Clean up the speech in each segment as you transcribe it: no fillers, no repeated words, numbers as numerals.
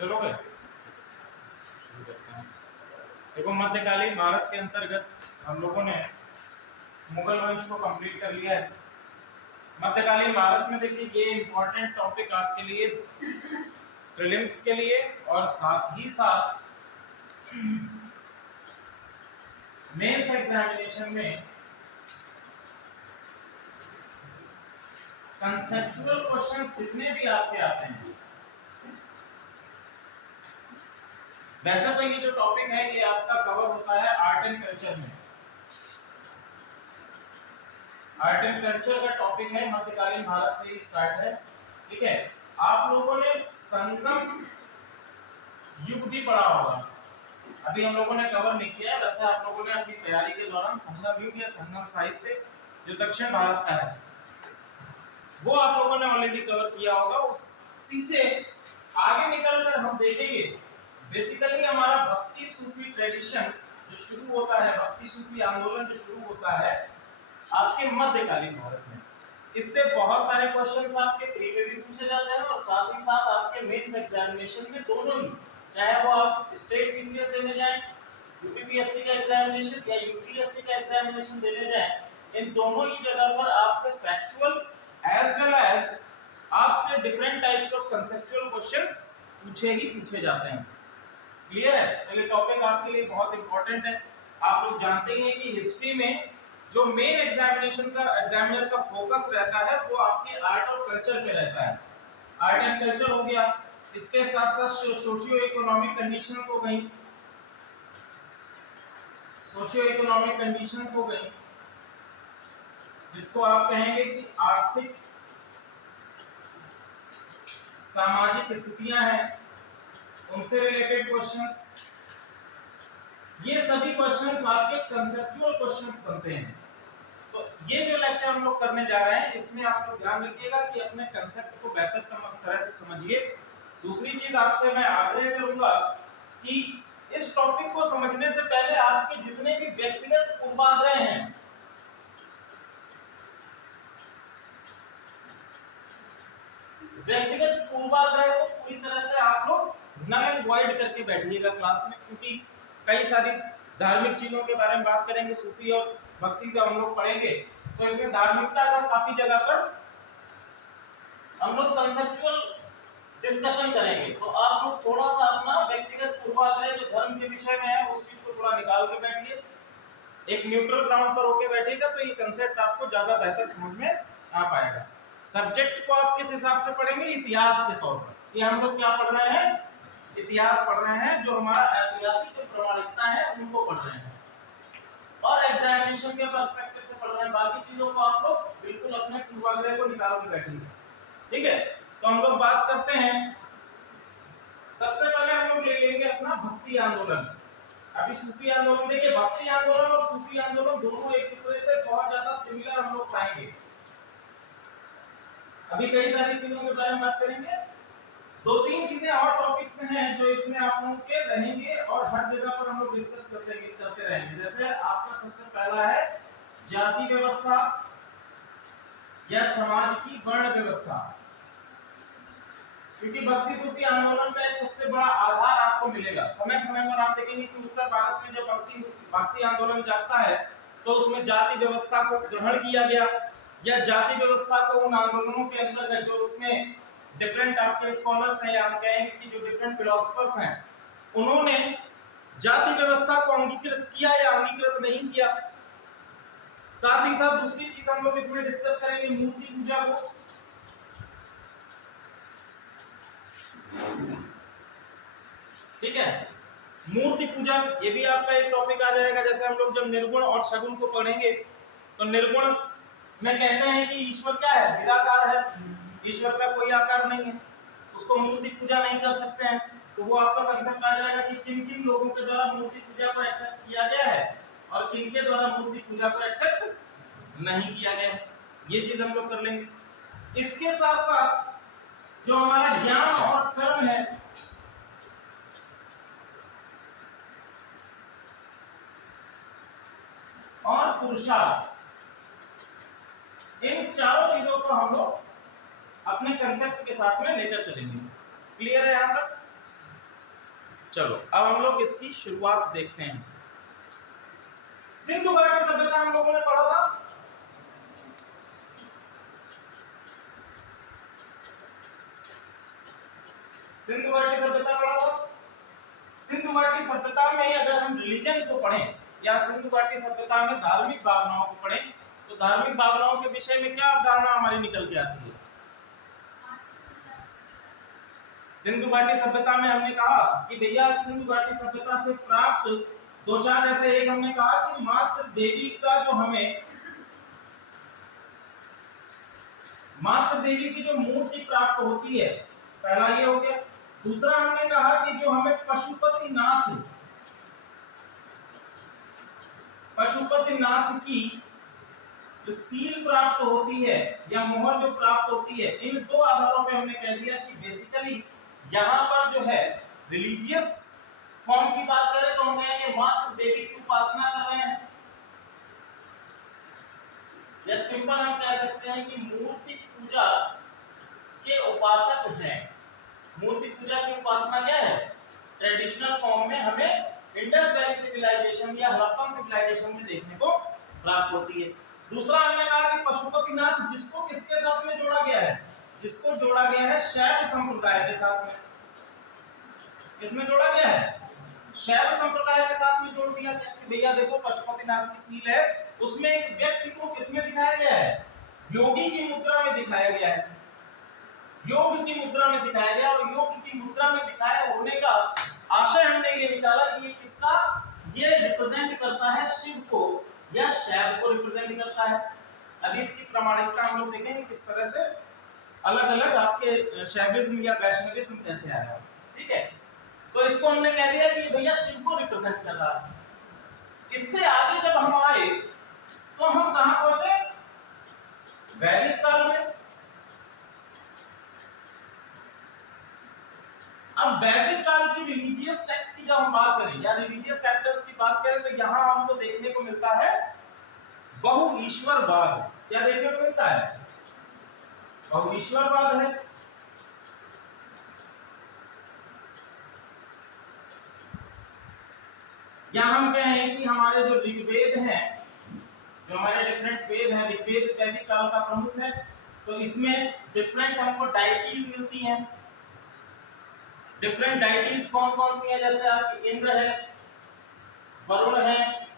चलो गए देखो, मध्यकालीन भारत के अंतर्गत हम लोगों ने मुगल वंश को कंप्लीट कर लिया है। मध्यकालीन भारत में देखिए, ये इंपॉर्टेंट टॉपिक आपके लिए प्रीलिम्स के लिए और साथ ही साथ मेंस एग्जामिनेशन में कंसेप्चुअल क्वेश्चन जितने भी आपके आते हैं। वैसे तो ये जो टॉपिक है ये आपका कवर होता है आर्ट एंड कल्चर में। आर्ट एंड कल्चर का टॉपिक है, मध्यकालीन भारत से ही स्टार्ट है। ठीक है, आप लोगों ने संगम युग भी पढ़ा होगा, अभी हम लोगों ने कवर नहीं किया है। वैसे आप लोगों ने अपनी तैयारी के दौरान संगम युग या संगम साहित्य जो दक्षिण भारत का है वो आप लोगों ने ऑलरेडी कवर किया होगा। उसी से आगे निकलकर हम देखेंगे बेसिकली हमारा भक्ति सूफी ट्रेडिशन जो शुरू होता है, भक्ति सूफी आंदोलन जो शुरू होता है आपके मध्यकालीन भारत में। इससे बहुत सारे क्वेश्चंस आपके प्री में भी पूछे जाते हैं और साथ ही साथ आपके मेंस एग्जामिनेशन में दोनों ही, चाहे वो आप स्टेट पीसीएस देने जाएं, यूपीपीएससी का एग्जामिनेशन या यूपीएससी का एग्जामिनेशन देने जाएं, इन दोनों ही जगह पर आपसे फैक्चुअल एज वेल एज आपसे different types of conceptual questions पूछे ही पूछे जाते हैं। क्लियर है? तो ये टॉपिक आपके लिए बहुत इंपॉर्टेंट है। आप लोग जानते ही हैं कि हिस्ट्री में जो मेन एग्जामिनेशन का एग्जामिनर का फोकस रहता है वो आपके आर्ट और कल्चर पे रहता है। आर्ट एंड कल्चर हो गया, इसके साथ साथ सोशियो इकोनॉमिक कंडीशंस हो गई, सोशियो इकोनॉमिक कंडीशंस हो गई, जिसको आप कहेंगे कि आर्थिक सामाजिक स्थितियां हैं, उनसे रिलेटेड क्वेश्चंस। ये सभी क्वेश्चंस आपके कंसेप्चुअल क्वेश्चंस बनते हैं। तो ये जो लेक्चर हम लोग करने जा रहे हैं इसमें आप लोग ध्यान रखिएगा कि अपने कंसेप्ट को बेहतर तरह से समझिए। दूसरी चीज आपसे मैं आग्रह करूंगा कि इस टॉपिक को समझने से पहले आपके जितने भी व्यक्तिगत पूर्वाग्रह हैं, व्यक्तिगत पूर्वाग्रह को पूरी तरह से आप लोग नल एंड वॉइड करके बैठिएगा क्लास में, क्योंकि कई सारी धार्मिक चीजों के बारे में बात करेंगे। सूफी और भक्ति जब हम लोग पढ़ेंगे तो इसमें धार्मिकता का काफी जगह पर हम लोग कंसेप्चुअल डिस्कशन करेंगे। तो आप लोग थोड़ा सा अपना व्यक्तिगत पूर्वाग्रह जो धर्म के विषय में है उस चीज को थोड़ा निकाल के बैठिए, एक न्यूट्रल ग्राउंड पर होके बैठिएगा, तो ये कंसेप्ट आपको ज्यादा बेहतर समझ में आ पाएगा। सब्जेक्ट को आप किस हिसाब से पढ़ेंगे? इतिहास के तौर पर, कि हम लोग क्या पढ़ रहे हैं? इतिहास पढ़ रहे हैं, जो हमारा ऐतिहासिक जो प्रमाणिकता है उनको पढ़ रहे हैं और एग्जामिनेशन के पर्सपेक्टिव से पढ़ रहे हैं। बाकी चीजों को आप लोग बिल्कुल अपने पूर्वाग्रह को निकाल के बैठिए। ठीक है, तो हम लोग बात करते हैं। सबसे पहले हम लोग ले लेंगे अपना भक्ति आंदोलन। अभी सूफी आंदोलन देखिए, भक्ति आंदोलन और सूफी आंदोलन दोनों एक दूसरे से बहुत ज्यादा सिमिलर हम लोग पाएंगे। अभी कई सारी चीजों के बारे में बात करेंगे। दो तीन चीजें और टॉपिक्स हैं जो इसमें आप लोगों के रहेंगे और हर जगह पर हम लोग डिस्कस करते रहेंगे। जैसे आपका सबसे पहला है जाति व्यवस्था या समाज की वर्ण व्यवस्था, क्योंकि भक्ति सूफी आंदोलन का एक सबसे बड़ा आधार आपको मिलेगा। समय समय पर आप देखेंगे कि उत्तर भारत में जब भक्ति आंदोलन जाता है तो उसमें जाति व्यवस्था को ग्रहण किया गया, या जाति व्यवस्था को उन आंदोलनों के अंतर्गत जो उसमें डिफरेंट आपके स्कॉलर्स हैं या हम कहेंगे कि जो डिफरेंट फिलोसफर्स हैं उन्होंने जाति व्यवस्था को अंगीकृत किया या अंगीकृत नहीं किया। साथ ही साथ दूसरी चीज हम लोग इसमें डिस्कस करेंगे मूर्ति पूजा को। ठीक है, मूर्ति पूजा ये भी आपका एक टॉपिक आ जाएगा। जैसे हम लोग जब निर्गुण और सगुण को पढ़ेंगे तो निर्गुण में कहते हैं कि ईश्वर क्या है? निराकार है, ईश्वर का कोई आकार नहीं है, उसको मूर्ति पूजा नहीं कर सकते हैं। तो वो आपका कंसेप्ट आ जाएगा कि किन किन लोगों के द्वारा मूर्ति पूजा को एक्सेप्ट किया गया है और किन के द्वारा मूर्ति पूजा को एक्सेप्ट नहीं किया गया है। ये चीज हम लोग कर लेंगे। इसके साथ साथ जो हमारा ज्ञान और कर्म है, और पुरुषार्थ, इन चारों चीजों को हम लोग अपने कंसेप्ट के साथ में लेकर चलेंगे। क्लियर है यहां तक? चलो अब हम लोग इसकी शुरुआत देखते हैं। सिंधु घाटी सभ्यता हम लोगों ने पढ़ा था। सिंधु घाटी सभ्यता पढ़ा था। सिंधु घाटी सभ्यता में अगर हम रिलीजन को पढ़ें या सिंधु घाटी सभ्यता में धार्मिक भावनाओं को पढ़ें तो धार्मिक भावनाओं के विषय में क्या अवधारणा हमारी निकल के आती है? सिंधु घाटी सभ्यता में हमने कहा कि भैया सिंधु घाटी सभ्यता से प्राप्त दो चार जैसे, एक हमने कहा कि मातृ देवी का जो हमें मातृ देवी की जो मूर्ति प्राप्त होती है, पहला ये हो गया। दूसरा हमने कहा कि जो हमें पशुपतिनाथ की जो सील प्राप्त होती है या मोहर जो प्राप्त होती है, इन दो आधारों पे हमने कह दिया कि बेसिकली यहाँ पर जो है रिलीजियस फॉर्म की बात करें तो हम कहेंगे मातृ देवी की उपासना कर रहे हैं, या सिंपल हम कह सकते हैं कि मूर्ति पूजा के उपासक हैं। मूर्ति पूजा की उपासना क्या है? ट्रेडिशनल फॉर्म में हमें इंडस वैली सिविलाइजेशन या हड़प्पन सिविलाइजेशन में देखने को प्राप्त होती है। दूसरा हमने कहा कि पशुपतिनाथ, जिसको किसके साथ में जोड़ा गया है? जिसको जोड़ा गया है शैव संप्रदाय के साथ में। किसमें जोड़ा गया है? शैव संप्रदाय के साथ में जोड़ दिया गया कि भैया देखो पशुपतिनाथ की सील है, उसमें एक व्यक्ति को किसमें दिखाया गया है? योगी की मुद्रा में दिखाया गया है। योग की मुद्रा में दिखाया गया, और योग की मुद्रा में दिखाया होने का आशय हमने ये निकाला कि ये किसका? ये रिप्रेजेंट करता है शिव को या शैव को रिप्रेजेंट करता है। अभी इसकी प्रामाणिकता हम लोग देखेंगे किस तरह से अलग अलग आपके शैविज्म या वैष्णविज्म कैसे आया। ठीक है, तो इसको हमने कह दिया कि भैया शिव को रिप्रेजेंट कर रहा है। इससे आगे जब हम आए तो हम कहां पहुंचे? वैदिक काल में। अब वैदिक काल की रिलीजियस सेक्ट की जब हम बात करें या रिलीजियस फैक्टर्स की बात करें तो यहां हमको देखने को मिलता है बहुईश्वरवाद। क्या देखने को मिलता है? बहुईश्वरवाद है। या हम कहें कि हमारे जो ऋग्वेद हैं, जो हमारे डिफरेंट वेद हैं, ऋग्वेद वैदिक काल का प्रमुख है, तो इसमें डिफरेंट हमको डायटीज मिलती हैं। डिफरेंट डायटीज कौन कौन सी हैं? जैसे आपकी इंद्र है, वरुण है।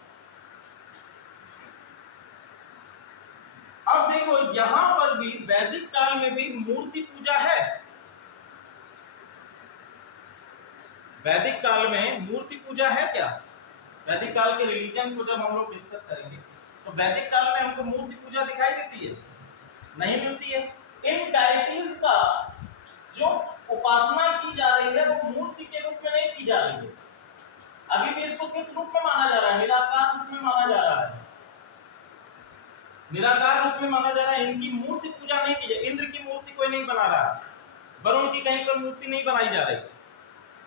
अब देखो यहां पर भी वैदिक काल में भी मूर्ति पूजा है। वैदिक काल में मूर्ति पूजा है क्या? वैदिक काल के रिलीजन को जब हम लोग डिस्कस करेंगे तो वैदिक काल में हमको मूर्ति पूजा दिखाई देती है? नहीं मिलती है। इन डायटीज का जो उपासना की जा रही है वो मूर्ति के रूप में नहीं की जा रही है। अभी भी इसको किस रूप में माना जा रहा है? निराकार रूप में माना जा रहा है। निराकार रूप में माना जा रहा है। इनकी मूर्ति पूजा नहीं की जाए। इंद्र की मूर्ति कोई नहीं बना रहा है, वरुण की कहीं पर मूर्ति नहीं बनाई जा रही।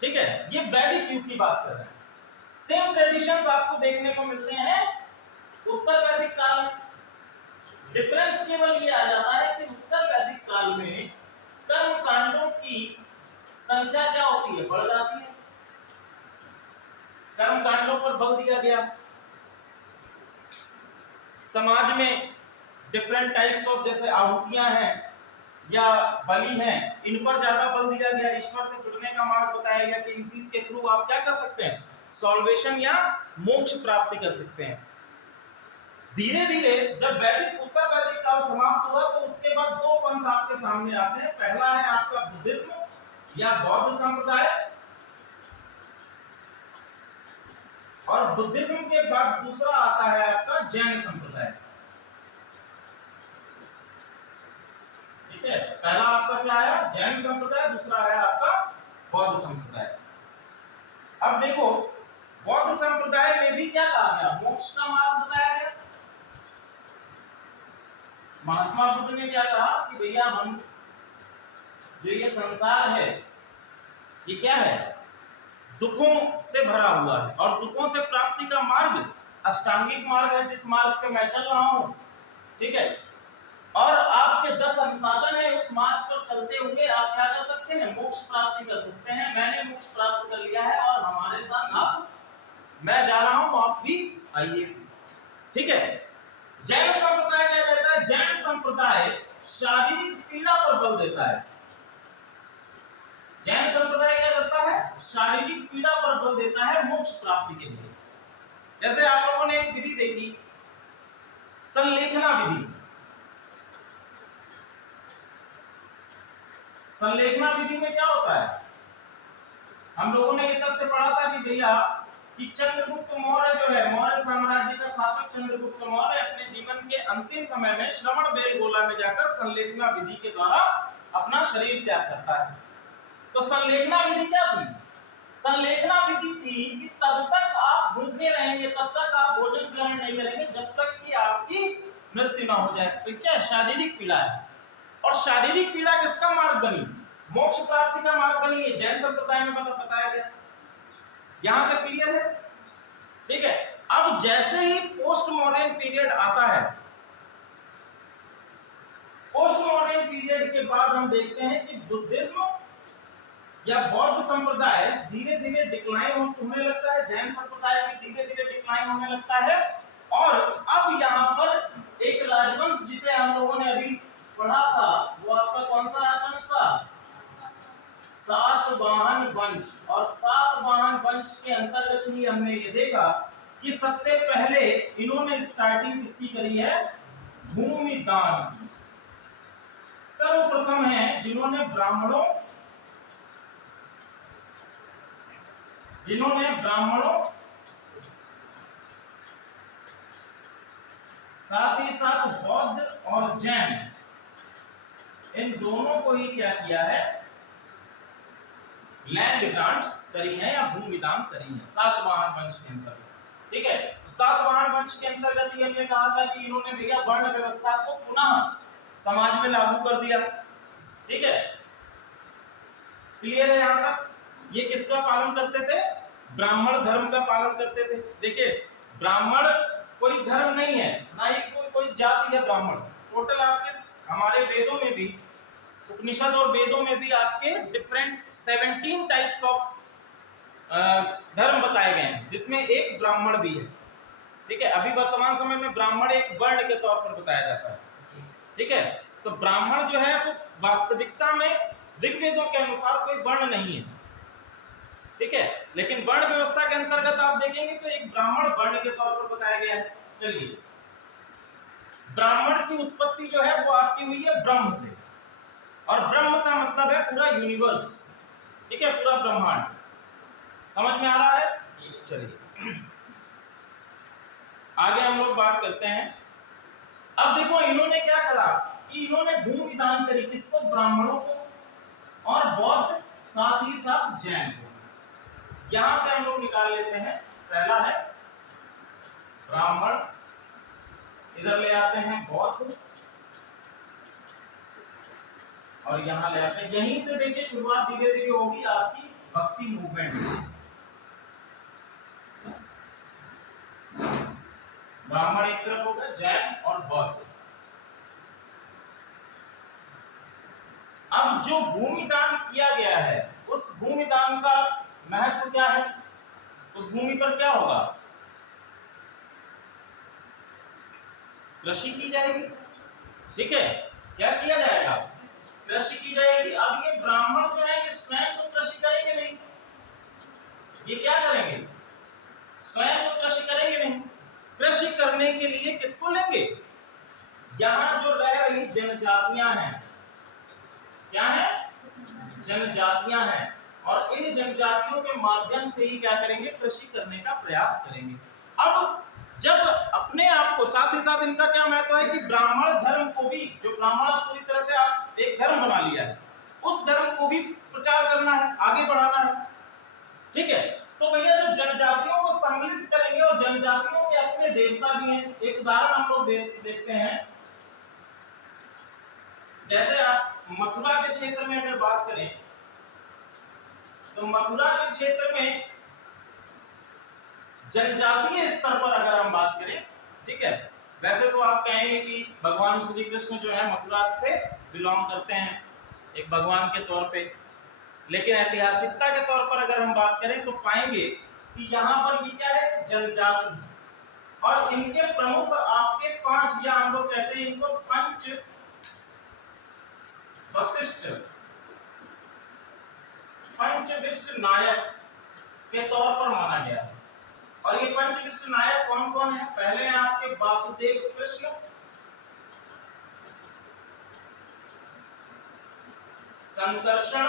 ठीक है, ये वैदिक युग की बात कर रहे हैं। सेम ट्रेडिशंस आपको देखने को मिलते हैं उत्तर वैदिक काल में। डिफरेंस केवल ये आ जाता है कि उत्तर वैदिक काल में कर्म कांडों की संख्या क्या होती है? बढ़ जाती है। कर्म कांडों पर बल दिया गया। समाज में डिफरेंट टाइप्स ऑफ जैसे आहुतियां हैं या बलि हैं, इन पर ज्यादा बल दिया गया। ईश्वर से जुड़ने का मार्ग बताया गया कि इसी के थ्रू आप क्या कर सकते हैं? सॉल्वेशन या मोक्ष प्राप्ति कर सकते हैं। धीरे धीरे जब वैदिक उत्तर वैदिक काल समाप्त हुआ तो उसके बाद दो पंथ आपके सामने आते हैं। पहला है आपका बुद्धिज्म या बौद्ध संप्रदाय, और बुद्धिज्म के बाद दूसरा आता है आपका जैन संप्रदाय। ठीक है, पहला आपका क्या आया? जैन संप्रदाय, दूसरा आया आपका बौद्ध संप्रदाय। अब देखो बौद्ध संप्रदाय में भी क्या कहा गया? मोक्ष का मार्ग बताया गया। महात्मा बुद्ध ने क्या कहा कि भैया हम जो ये संसार है ये क्या है? दुखों से भरा हुआ है, और दुखों से प्राप्ति का मार्ग अष्टांगिक मार्ग है, जिस मार्ग पे मैं चल रहा हूं। ठीक है, और आपके 10 अनुशासन है, उस मार्ग पर चलते हुए आप क्या कर सकते हैं? मोक्ष मोक्ष प्राप्ति कर सकते हैं। मैंने मोक्ष प्राप्त कर लिया है और हमारे साथ अब मैं जा रहा हूं, आप भी आइए। ठीक है। जैन संप्रदाय क्या कहता है? जैन संप्रदाय शारीरिक पीड़ा पर बल देता है। जैन संप्रदाय क्या करता है? शारीरिक पीड़ा पर बल देता है मोक्ष प्राप्ति के लिए। जैसे आप लोगों ने एक विधि देखी, संलेखना विधि। संलेखना विधि में क्या होता है? हम लोगों ने ये तथ्य पढ़ा था कि भैया कि चंद्रगुप्त मौर्य जो है, मौर्य साम्राज्य का शासक चंद्रगुप्त मौर्य अपने जीवन के अंतिम समय में श्रवण बेलगोला में जाकर संलेखना विधि के द्वारा अपना शरीर त्याग करता है। तो संलेखना विधि क्या थी? संलेखना विधि थी कि तब तक आप भूखे रहेंगे, तब तक आप भोजन ग्रहण नहीं करेंगे जब तक कि आपकी मृत्यु ना हो जाए। तो क्या शारीरिक पीड़ा है, और शारीरिक पीड़ा किसका मार्ग बनी? मोक्ष प्राप्ति का मार्ग बनी। ये जैन संप्रदाय में बताया गया। यहां तक क्लियर है? ठीक है। अब जैसे ही पोस्ट मॉडर्न पीरियड आता है, पोस्ट मॉडर्न पीरियड के बाद हम देखते हैं कि बुद्धिज्म या बौद्ध संप्रदाय धीरे धीरे डिक्लाइन होने लगता है, जैन संप्रदाय भी धीरे धीरे डिक्लाइन होने लगता है। और अब यहाँ पर एक राजवंश जिसे हम लोगों ने अभी पढ़ा था, वो आपका कौन सा राजवंश था? सातवाहन वंश। और सातवाहन वंश के अंतर्गत ही हमने ये देखा कि सबसे पहले इन्होंने स्टार्टिंग किसकी करी है? भूमि दान। सर्वप्रथम है जिन्होंने ब्राह्मणों साथ ही साथ बौद्ध और जैन, इन दोनों को ही क्या किया है? लैंड ग्रांट्स करी है या भूमि दान करी है सातवाहन वंश के अंतर्गत। ठीक है। तो सातवाहन वंश के अंतर्गत ही हमने कहा था कि इन्होंने भैया वर्ण व्यवस्था को पुनः समाज में लागू कर दिया। ठीक है, क्लियर है यहां तक? ये किसका पालन करते थे? ब्राह्मण धर्म का पालन करते थे। देखिए, ब्राह्मण कोई धर्म नहीं है, ना ही कोई जाति है ब्राह्मण। टोटल आपके हमारे वेदों में भी, उपनिषद और वेदों में भी आपके डिफरेंट 17 टाइप्स ऑफ धर्म बताए गए हैं, जिसमें एक ब्राह्मण भी है। ठीक है। अभी वर्तमान समय में ब्राह्मण एक वर्ण के तौर पर बताया जाता है। ठीक है। तो ब्राह्मण जो है वो वास्तविकता में ऋग्वेदों के अनुसार कोई वर्ण नहीं है। ठीक है। लेकिन वर्ण व्यवस्था के अंतर्गत आप देखेंगे तो एक ब्राह्मण वर्ण के तौर पर बताया गया है। चलिए, ब्राह्मण की उत्पत्ति जो है वो आपकी हुई है ब्रह्म से, और ब्रह्म का मतलब है पूरा यूनिवर्स। ठीक है, पूरा ब्रह्मांड। समझ में आ रहा है? चलिए आगे हम लोग बात करते हैं। अब देखो, इन्होंने क्या करा कि इन्होंने भूमि दान करी। किसको? ब्राह्मणों को, और बौद्ध साथ ही साथ जैन को। यहां से हम लोग निकाल लेते हैं। पहला है ब्राह्मण, इधर ले आते हैं बौद्ध, और यहां ले आते हैं। यहीं से देखिए शुरुआत धीरे धीरे होगी आपकी भक्ति मूवमेंट। ब्राह्मण एक तरफ हो गए, जैन और बौद्ध। अब जो भूमि दान किया गया है, उस भूमि दान का महत्व क्या है? उस भूमि पर क्या होगा? कृषि की जाएगी। ठीक है, क्या किया जाएगा? कृषि की जाएगी। अब ये ब्राह्मण जो है ये स्वयं तो कृषि करेंगे नहीं। ये क्या करेंगे? स्वयं तो कृषि करेंगे नहीं। कृषि करने के लिए किसको लेंगे? यहां जो रह रही जनजातियां हैं, क्या है? जनजातियां हैं, और इन जनजातियों के माध्यम से ही क्या करेंगे? कृषि करने का प्रयास करेंगे। अब जब अपने आप को, साथ ही साथ इनका क्या महत्व है कि ब्राह्मण धर्म को भी, जो ब्राह्मण पूरी तरह से आप एक धर्म बना लिया है, उस धर्म को भी प्रचार करना है, आगे बढ़ाना है। ठीक है। तो भैया जब जनजातियों को सम्मिलित करेंगे, और जनजातियों के अपने देवता भी हैं। एक उदाहरण हम लोग देखते हैं। जैसे आप मथुरा के क्षेत्र में अगर बात करें, तो मथुरा के क्षेत्र में जनजातीय स्तर पर अगर हम बात करें, ठीक है, वैसे तो आप कहेंगे कि भगवान श्री कृष्ण जो है मथुरा से बिलोंग करते हैं, एक भगवान के तौर पे। लेकिन ऐतिहासिकता के तौर पर अगर हम बात करें तो पाएंगे कि यहाँ पर ये क्या है, जनजाति, और इनके प्रमुख आपके 5, या हम लोग कहते हैं इनको पंच विशिष्ट नायक के तौर पर माना गया है। और ये पंच विशिष्ट नायक कौन कौन है? पहले हैं आपके वासुदेव कृष्ण, संकर्षण,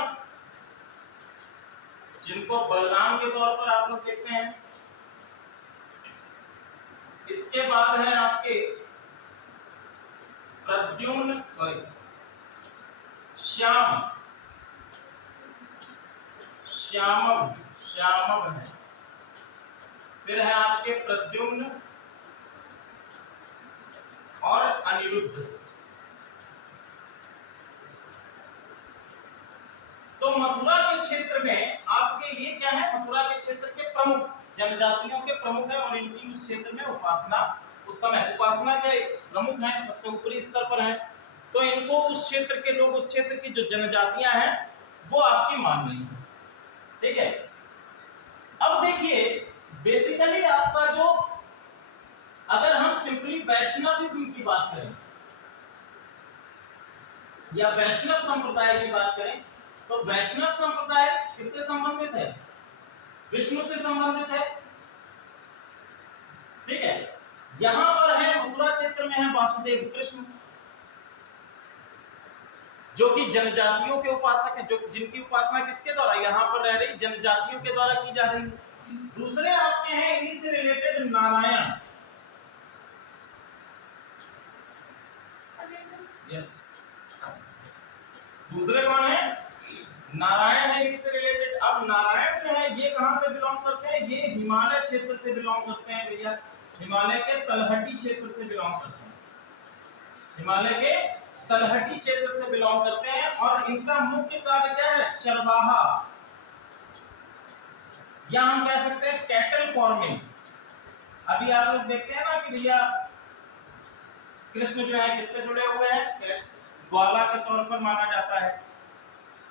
जिनको बलराम के तौर पर आप लोग देखते हैं। इसके बाद है आपके प्रद्युम्न, श्यामव है। फिर है आपके प्रद्युम्न और अनिरुद्ध। तो मथुरा के क्षेत्र में आपके ये क्या है, मथुरा के क्षेत्र के प्रमुख जनजातियों के प्रमुख है, और इनकी उस क्षेत्र में उपासना, उस समय उपासना के प्रमुख हैं, सबसे ऊपरी स्तर पर हैं। तो इनको उस क्षेत्र के लोग, उस क्षेत्र की जो जनजातियां हैं वो आपकी मान रही है। ठीक है, अब देखिए बेसिकली आपका जो, अगर हम सिंपली वैष्णविज्म की बात करें या वैष्णव संप्रदाय की बात करें, तो वैष्णव संप्रदाय किससे संबंधित है? विष्णु से संबंधित है। ठीक है, यहां पर है मथुरा क्षेत्र में है वासुदेव कृष्ण, जो कि जनजातियों के उपासक हैं, जो जिनकी उपासना किसके द्वारा, यहाँ पर रह रही जनजातियों के द्वारा की जा रही है। दूसरे आपके हैं इन्हीं से रिलेटेड नारायण, यस, दूसरे कौन है? नारायण है, इन्हीं से रिलेटेड। अब नारायण जो है ये कहां से बिलोंग करते हैं? ये हिमालय क्षेत्र से बिलोंग करते हैं भैया, हिमालय के तलहटी क्षेत्र से बिलोंग करते हैं, हिमालय के तलहटी क्षेत्र से बिलोंग करते हैं। और इनका मुख्य कार्य क्या है? चरवाहा, या हम कह सकते हैं कैटल फार्मिंग। अभी आप लोग देखते हैं ना कि भैया कृष्ण जो है किससे जुड़े हुए हैं? ग्वाला के तौर पर माना जाता है,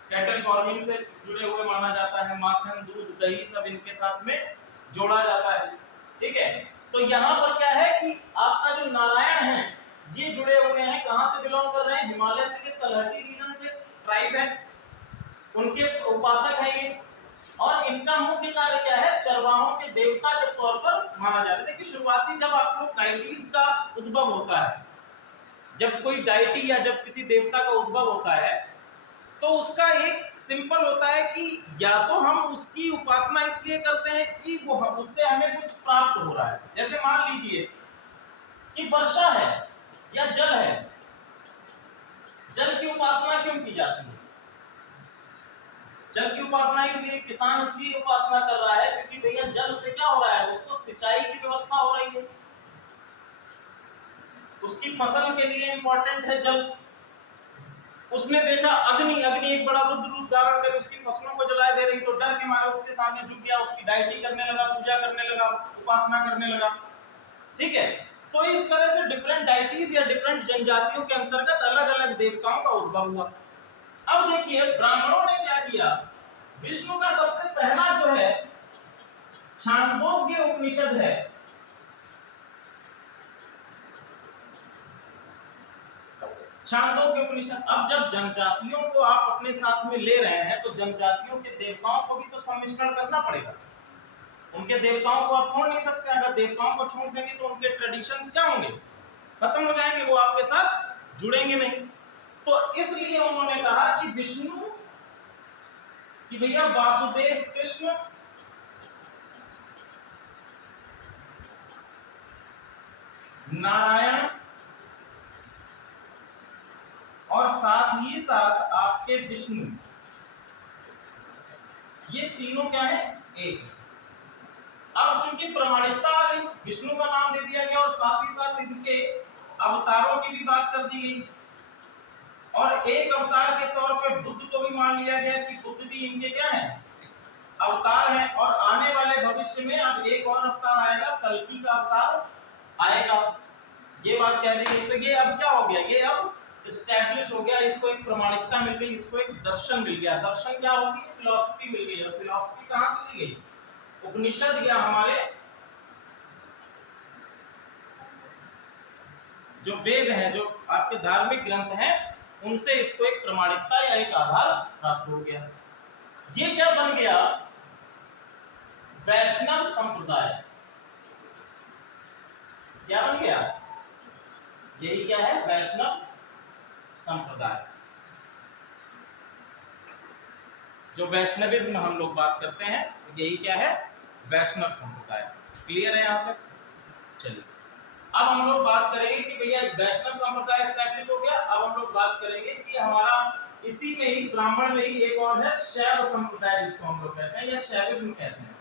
कैटल फार्मिंग से जुड़े हुए माना जाता है, माखन, दूध, दही सब इनके साथ में जोड़ा जाता है। ठीक है, तो यहाँ पर क्या है कि आपका जो नारायण है ये जुड़े हुए हैं, कहां से बिलोंग कर रहे हैं? हिमालय के तलहटी रीजन से ट्राइब है, उनके उपासक है ये। और इनका मुख्य कार्य क्या है? चरवाहों के देवता के तौर पर माना जाता है। देखिए शुरुआती जब आप लोग डायटीज का उद्भव होता है, जब कोई डायटी या जब किसी देवता का उद्भव होता है, तो उसका एक सिंपल होता है कि या तो हम उसकी उपासना इसलिए करते हैं कि वो उससे हमें कुछ प्राप्त हो रहा है। जैसे मान लीजिए कि वर्षा है या जल है, जल की उपासना क्यों की जाती है? जल की उपासना इसलिए, किसान इसलिए उपासना कर रहा है क्योंकि भैया जल से क्या हो रहा है? उसको सिंचाई की व्यवस्था हो रही है, उसकी फसल के लिए इंपॉर्टेंट है जल। उसने देखा अग्नि एक बड़ा रुद्र रूप धारण कर उसकी फसलों को जला दे रही, तो डर के मारे उसके सामने झुक गया, उसकी डायटी करने लगा, पूजा करने लगा, उपासना करने लगा। ठीक है, तो इस तरह से डिफरेंट डायटीज या डिफरेंट जनजातियों के अंतर्गत अलग अलग देवताओं का उद्भव हुआ। अब देखिए ब्राह्मणों ने क्या किया, विष्णु का सबसे पहला जो है छांदोग्य उपनिषद है, छांदोग्य उपनिषद। अब जब जनजातियों को आप अपने साथ में ले रहे हैं तो जनजातियों के देवताओं को भी तो सम्मिश्रण करना पड़ेगा, उनके देवताओं को आप छोड़ नहीं सकते। अगर देवताओं को छोड़ देंगे तो उनके ट्रेडिशंस क्या होंगे? खत्म हो जाएंगे, वो आपके साथ जुड़ेंगे नहीं। तो इसलिए उन्होंने कहा कि विष्णु, कि भैया वासुदेव कृष्ण, नारायण और साथ ही साथ आपके विष्णु, ये तीनों क्या है? एक। अब चूंकि प्रमाणिकता आ गई, विष्णु का नाम दे दिया गया और साथ ही साथ इनके अवतारों की भी बात कर दी गई, और एक अवतार के तौर पे बुद्ध को भी मान लिया गया कि बुद्ध भी इनके क्या है? अवतार है। और आने वाले भविष्य में अब एक और अवतार आएगा, कल्कि का अवतार आएगा, ये बात कह दी गई। तो ये अब क्या हो गया? ये अब इस्टेब्लिश हो गया, इसको एक प्रमाणिकता मिल गई, इसको एक दर्शन मिल गया। दर्शन क्या होगी? फिलॉसफी मिल गई। और फिलॉसफी कहां से ली गई? उपनिषद या हमारे जो वेद हैं, जो आपके धार्मिक ग्रंथ हैं, उनसे इसको एक प्रमाणिकता या एक आधार प्राप्त हो गया। ये क्या बन गया? वैष्णव संप्रदाय। क्या बन गया? यही क्या है? वैष्णव संप्रदाय। जो वैष्णविज्म हम लोग बात करते हैं, यही क्या है? वैष्णव संप्रदाय। क्लियर है यहां तक? चलिए अब हम लोग बात करेंगे कि भैया वैष्णव संप्रदाय एस्टैब्लिश हो गया। अब हम लोग बात करेंगे कि हमारा इसी में ही ब्राह्मण में ही एक और है शैव संप्रदाय, जिसको हम लोग कहते हैं या शैविज्म कहते हैं।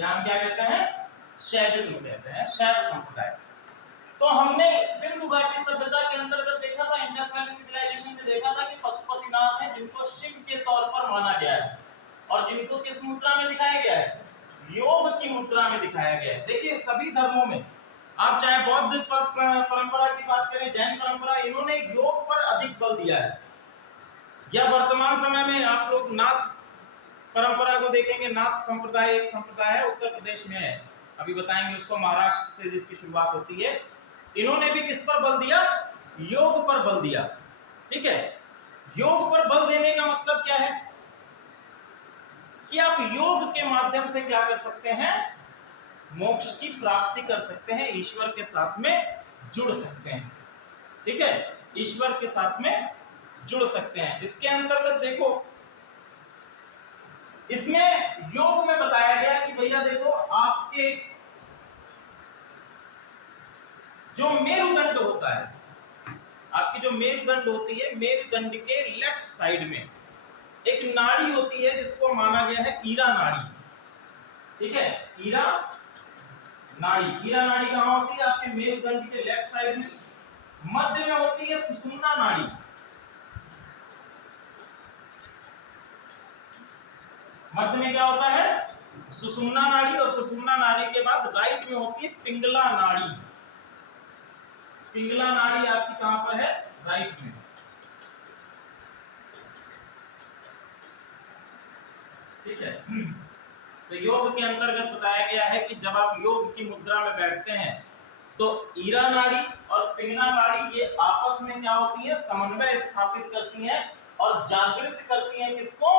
या हम क्या कहते हैं? शैविज्म कहते हैं, शैव संप्रदाय। तो हमने सिंधु घाटी सभ्यता के अंतर्गत देखा था, इंडस वैली सिविलाइजेशन में देखा था कि पशुपतिनाथ है जिनको शिव के तौर पर माना गया है और जिनको किस मुद्रा में दिखाया गया है? योग की मुद्रा में दिखाया गया है। देखिए सभी धर्मों में, आप चाहे बौद्ध परंपरा की बात करें, जैन परंपरा, इन्होंने योग पर अधिक बल दिया है। या वर्तमान समय में आप लोग नाथ परंपरा को देखेंगे, नाथ संप्रदाय एक संप्रदाय है, उत्तर प्रदेश में है, अभी बताएंगे उसको, महाराष्ट्र से जिसकी शुरुआत होती है। इन्होंने भी किस पर बल दिया? योग पर बल दिया। ठीक है, योग पर बल देने का मतलब क्या है? कि आप योग के माध्यम से क्या कर सकते हैं? मोक्ष की प्राप्ति कर सकते हैं, ईश्वर के साथ में जुड़ सकते हैं। ठीक है, ईश्वर के साथ में जुड़ सकते हैं। इसके अंतर्गत देखो, इसमें योग में बताया गया कि भैया देखो, आपके जो मेरुदंड होता है, आपकी जो मेरुदंड होती है, मेरुदंड के लेफ्ट साइड में एक नाड़ी होती है जिसको माना गया है ईरा नाड़ी। ठीक है, ईरा नाड़ी। ईरा नाड़ी कहां होती है? आपके मेरुदंड के लेफ्ट साइड में। मध्य में होती है सुषुम्ना नाड़ी। मध्य में क्या होता है? सुषुम्ना नाड़ी। और सुषुम्ना नाड़ी के बाद राइट में होती है पिंगला नाड़ी। पिंगला नाड़ी आपकी कहां पर है? राइट में। ठीक है, तो योग के अंतर्गत बताया गया है कि जब आप योग की मुद्रा में बैठते हैं तो ईरा नाड़ी और पिंगला नाड़ी ये आपस में क्या होती है? समन्वय स्थापित करती हैं और जागृत करती हैं किसको?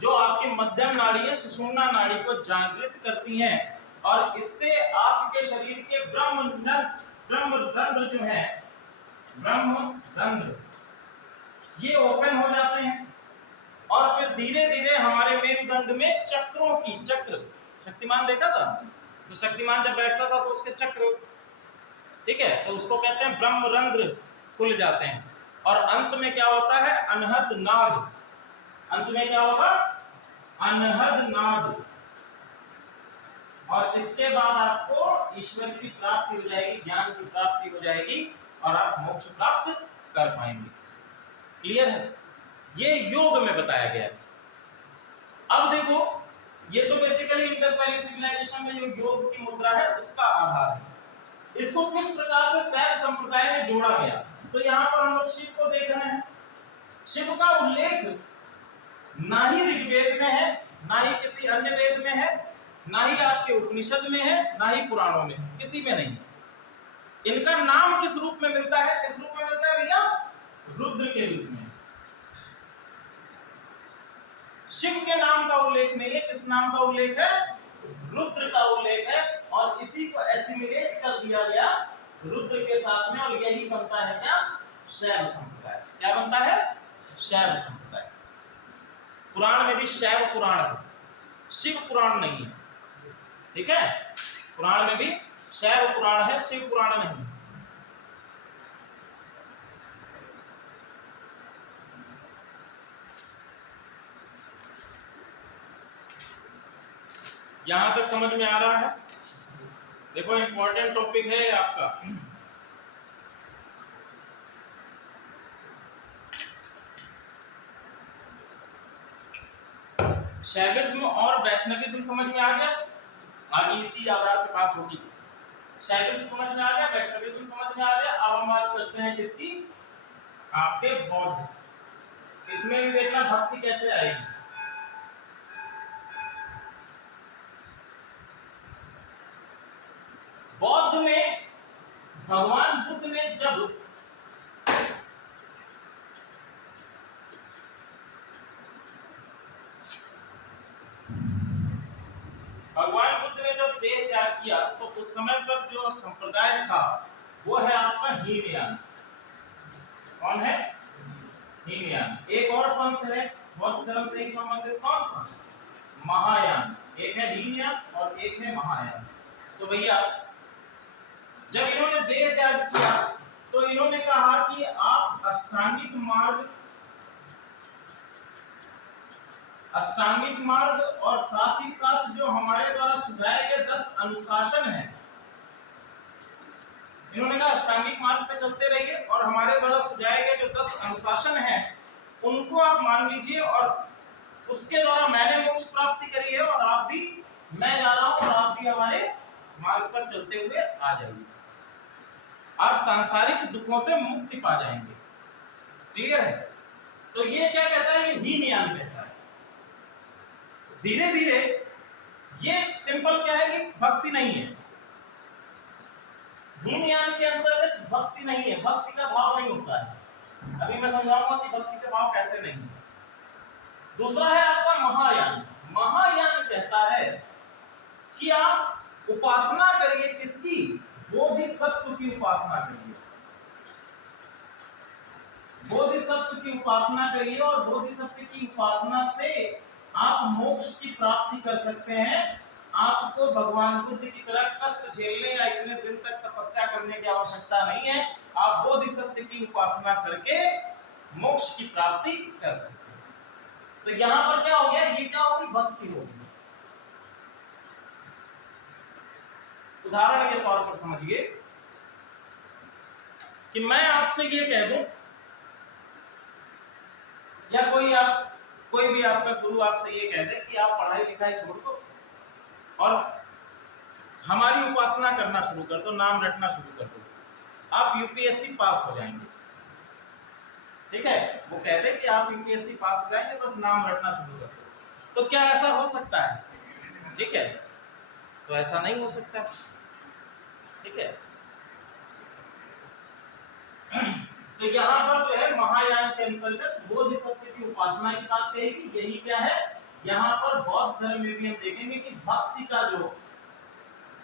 जो आपकी मध्यम नाड़ी है, सुषुम्ना नाड़ी को जागृत करती हैं। और इससे आपके शरीर के ब्रह्मरंध्र जो है, ब्रह्मरंध्र, ये ओपन हो जाते हैं। और फिर धीरे धीरे हमारे मेरुदंड में चक्रों की, चक्र, शक्तिमान देखा था? तो शक्तिमान जब बैठता था तो उसके चक्र, ठीक है, तो उसको कहते हैं ब्रह्मरंध्र, खुल जाते हैं। और अंत में क्या होता है? अनहद नाद। अंत में क्या होगा? अनहद नाद। और इसके बाद आपको ईश्वर की प्राप्ति हो जाएगी, ज्ञान की प्राप्ति हो जाएगी और आप मोक्ष प्राप्त कर पाएंगे। क्लियर है? ये योग में बताया गया है। अब देखो, ये तो बेसिकली इंडस वैली सिविलाइजेशन में जो योग की मुद्रा है उसका आधार है। इसको किस प्रकार से शैव संप्रदाय में जोड़ा गया? तो यहाँ पर हम लोग शिव को देख रहे हैं। शिव का उल्लेख ना ही ऋग्वेद में है, ना ही किसी अन्य वेद में है, ना ही आपके उपनिषद में है, ना ही पुराणों में, किसी में नहीं। इनका नाम किस रूप में मिलता है? किस रूप में मिलता है भैया? रुद्र के रूप में। शिव के नाम का उल्लेख नहीं है। किस नाम का उल्लेख है? रुद्र का उल्लेख है। और इसी को एसिमिलेट कर दिया गया रुद्र के साथ में, और यही बनता है क्या? शैव संप्रदाय। क्या बनता है? शैव संप्रदाय। पुराण में भी शैव पुराण है, शिव पुराण नहीं है। ठीक है, पुराण में भी शैव पुराण है, शिव पुराण नहीं। यहां तक समझ में आ रहा है? देखो, इंपॉर्टेंट टॉपिक है आपका। शैविज्म और वैष्णविज्म समझ में आ गया? आगे इसी आधार पर बात होगी। शैविज्म समझ में आ गया, वैष्णविज्म समझ में आ गया। अब हम बात करते हैं किसकी, आपके बौद्ध। इसमें भी देखना भक्ति कैसे आएगी। बौद्ध में भगवान बुद्ध ने जब देह त्याग किया तो उस समय पर जो संप्रदाय था वो है आपका हीनयान। कौन है? हीनयान। एक और पंथ है बौद्ध धर्म से ही संबंधित, कौन सा? महायान। एक है हीनयान और एक है महायान। तो भैया जब इन्होंने देह त्याग किया तो इन्होंने कहा कि आप अष्टांगिक मार्ग और साथ ही साथ जो हमारे द्वारा सुझाए गए 10 अनुशासन हैं, इन्होंने कहा अष्टांगिक मार्ग पे चलते रहिए और हमारे द्वारा सुझाए गए जो 10 अनुशासन हैं उनको आप मान लीजिए और उसके द्वारा मैंने मोक्ष प्राप्ति करी है और आप भी, मैं जा रहा हूं और आप भी हमारे मार्ग पर चलते हुए आ जाइए, आप सांसारिक दुखों से मुक्ति पा जाएंगे। क्लियर है? तो ये क्या कहता है? ये हीनयान कहता है। धीरे धीरे ये सिंपल क्या है कि भक्ति नहीं है, हीनयान के अंतर्गत भक्ति नहीं है, भक्ति का भाव नहीं होता है। अभी मैं समझाऊंगा कि भक्ति का भाव कैसे नहीं है। दूसरा है आपका महायान। महायान कहता है कि आप उपासना करिए, किसकी? बोधिसत्व की उपासना करिए, बोधिसत्व की उपासना करिए और बोधिसत्व की उपासना से आप मोक्ष की प्राप्ति कर सकते हैं। आपको भगवान बुद्ध की तरह कष्ट झेलने या इतने दिन तक तपस्या करने की आवश्यकता नहीं है। आप बोधिसत्व की उपासना करके मोक्ष की प्राप्ति कर सकते हैं। तो यहां पर क्या हो गया? ये क्या होगी? भक्ति होगी। उदाहरण के तौर पर समझिए कि मैं आपसे ये कह दूं या कोई भी आपका गुरु आपसे ये कह दे कि आप पढ़ाई लिखाई छोड़ दो और हमारी उपासना करना शुरू कर दो, नाम रटना शुरू कर दो, आप यूपीएससी पास हो जाएंगे। ठीक है? वो कहते हैं कि आप यूपीएससी पास हो जाएंगे, बस नाम रटना शुरू कर दो। तो क्या ऐसा हो सकता है? ठीक है? तो ऐसा नहीं हो सकता। ठीक है? तो यहाँ पर जो है महायान के अंतर्गत बोधिसत्व की उपासना की बात कहेगी। यही क्या है? यहाँ पर बौद्ध धर्म में भी हम देखेंगे कि भक्ति का जो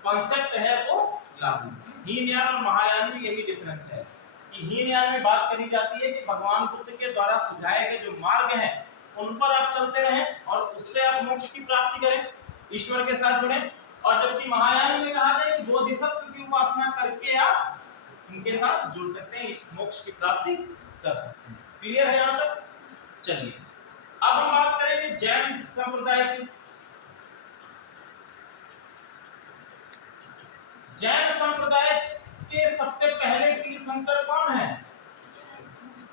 कॉन्सेप्ट है वो लागू। हीनयान और महायान में यही डिफरेंस है कि हीनयान में बात करी जाती है कि भगवान बुद्ध के द्वारा सुझाए गए जो मार्ग हैं उन पर आप चलते रहें और उससे आप मोक्ष की प्राप्ति करें, ईश्वर के साथ जुड़ें। और जबकि महायान में कहा जाए कि बोधिसत्व की उपासना करके आप उनके साथ जुड़ सकते हैं, मोक्ष की प्राप्ति कर सकते हैं। क्लियर है यहां तक? चलिए अब हम बात करेंगे जैन संप्रदाय की। जैन संप्रदाय के सबसे पहले तीर्थंकर कौन है?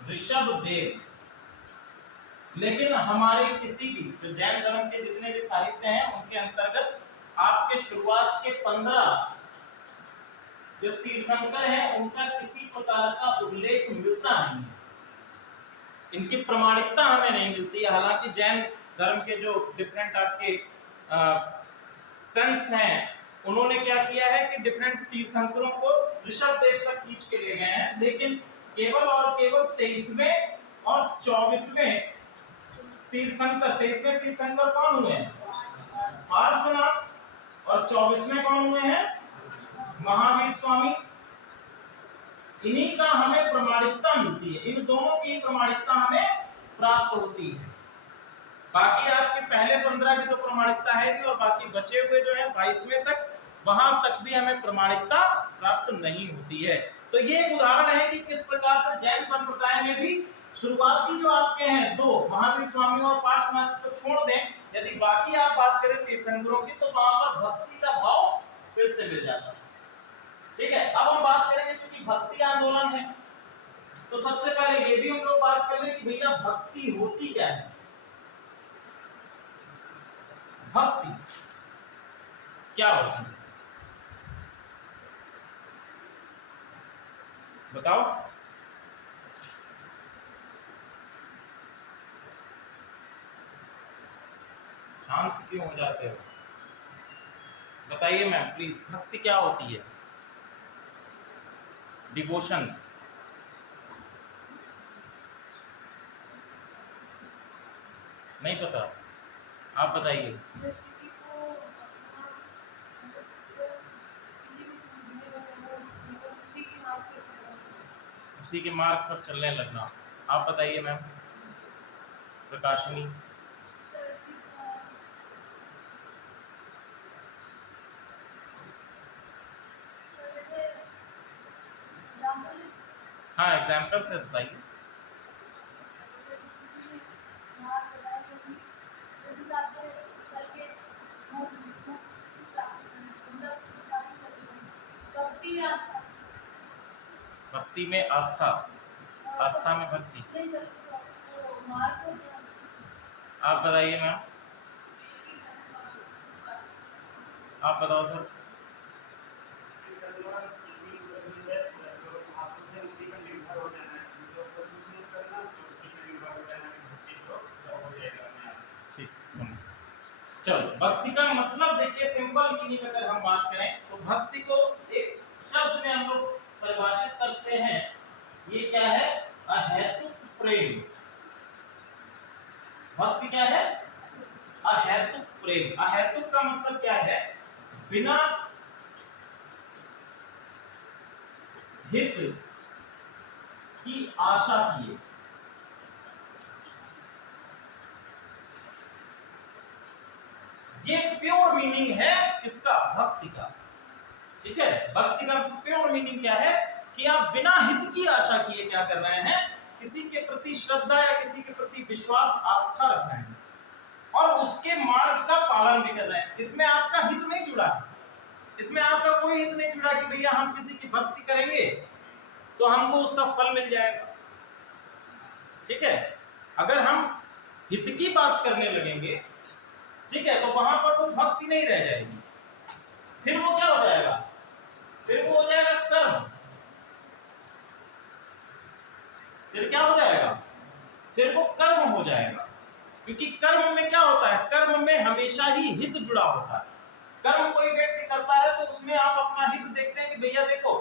ऋषभदेव। लेकिन हमारे किसी भी जो जैन धर्म के जितने भी साहित्य हैं उनके अंतर्गत आपके शुरुआत के 15 जो तीर्थंकर हैं उनका किसी प्रकार का उल्लेख मिलता नहीं है, इनकी प्रमाणिकता हमें नहीं मिलती है। हालांकि जैन धर्म के जो डिफरेंट आपके संत हैं उन्होंने क्या किया है कि डिफरेंट तीर्थंकरों को ऋषभदेव तक खींच के ले गए हैं, लेकिन केवल और केवल 23वें और 24वें तीर्थंकर, 23वें तीर्थंकर कौन हुए हैं? पार्श्वनाथ। और 24वें कौन हुए हैं? महावीर स्वामी। इन्हीं का हमें प्रमाणिकता मिलती है, इन दोनों की प्रमाणिकता हमें प्राप्त होती है। बाकी आपके पहले 15 की तो प्रमाणिकता है नहीं और बाकी बचे हुए जो है 22वें तक, वहां तक भी हमें प्रमाणिकता प्राप्त नहीं होती है। तो ये एक उदाहरण है कि किस प्रकार से जैन संप्रदाय में भी शुरुआती जो आपके हैं 2 महावीर स्वामी और पार्श्वनाथ को छोड़ दें, यदि बाकी आप बात करें तीर्थंकरों की तो वहां पर भक्ति का भाव फिर से मिल जाता है। ठीक है? अब हम बात करेंगे क्योंकि भक्ति आंदोलन है तो सबसे पहले ये भी हम लोग बात कर लें कि भैया भक्ति होती क्या है। भक्ति क्या होती है? बताओ। शांत क्यों हो जाते हो? बताइए मैम प्लीज, भक्ति क्या होती है? डिवोशन। नहीं पता? आप बताइए। उसी के मार्ग पर चलने लगना। आप बताइए मैम प्रकाशिनी। हाँ, एग्जाम्पल से बताइए। भक्ति में आस्था, आस्था में भक्ति। आप बताइए मैम, आप बताओ सर। ठीक, चलो, भक्ति का मतलब देखिए, सिंपल मीनिंग अगर हम बात करें तो भक्ति को एक शब्द में हम लोग परिभाषित करते हैं, ये क्या है? अहेतुक प्रेम। भक्ति क्या है? अहेतुक प्रेम। अहेतुक का मतलब क्या है? बिना हित की आशा किए। ये प्योर मीनिंग है किसका? भक्ति का। ठीक है, भक्ति का प्योर मीनिंग क्या है? कि आप बिना हित की आशा किए क्या कर रहे हैं? किसी के प्रति श्रद्धा या किसी के प्रति विश्वास, आस्था रख रहे हैं और उसके मार्ग का पालन भी कर रहे हैं। इसमें आपका हित नहीं जुड़ा है, इसमें आपका कोई हित नहीं जुड़ा कि भैया हम किसी की भक्ति करेंगे तो हमको उसका फल मिल जाएगा। ठीक है, अगर हम हित की बात करने लगेंगे, ठीक है, तो वहां पर वो भक्ति नहीं रह जाएगी। फिर वो क्या हो जाएगा? फिर वो हो जाएगा कर्म। फिर क्या हो जाएगा? फिर वो कर्म हो जाएगा। क्योंकि कर्म में क्या होता है? कर्म में हमेशा ही हित जुड़ा होता है। कर्म कोई व्यक्ति करता है तो उसमें आप अपना हित देखते हैं कि भैया देखो,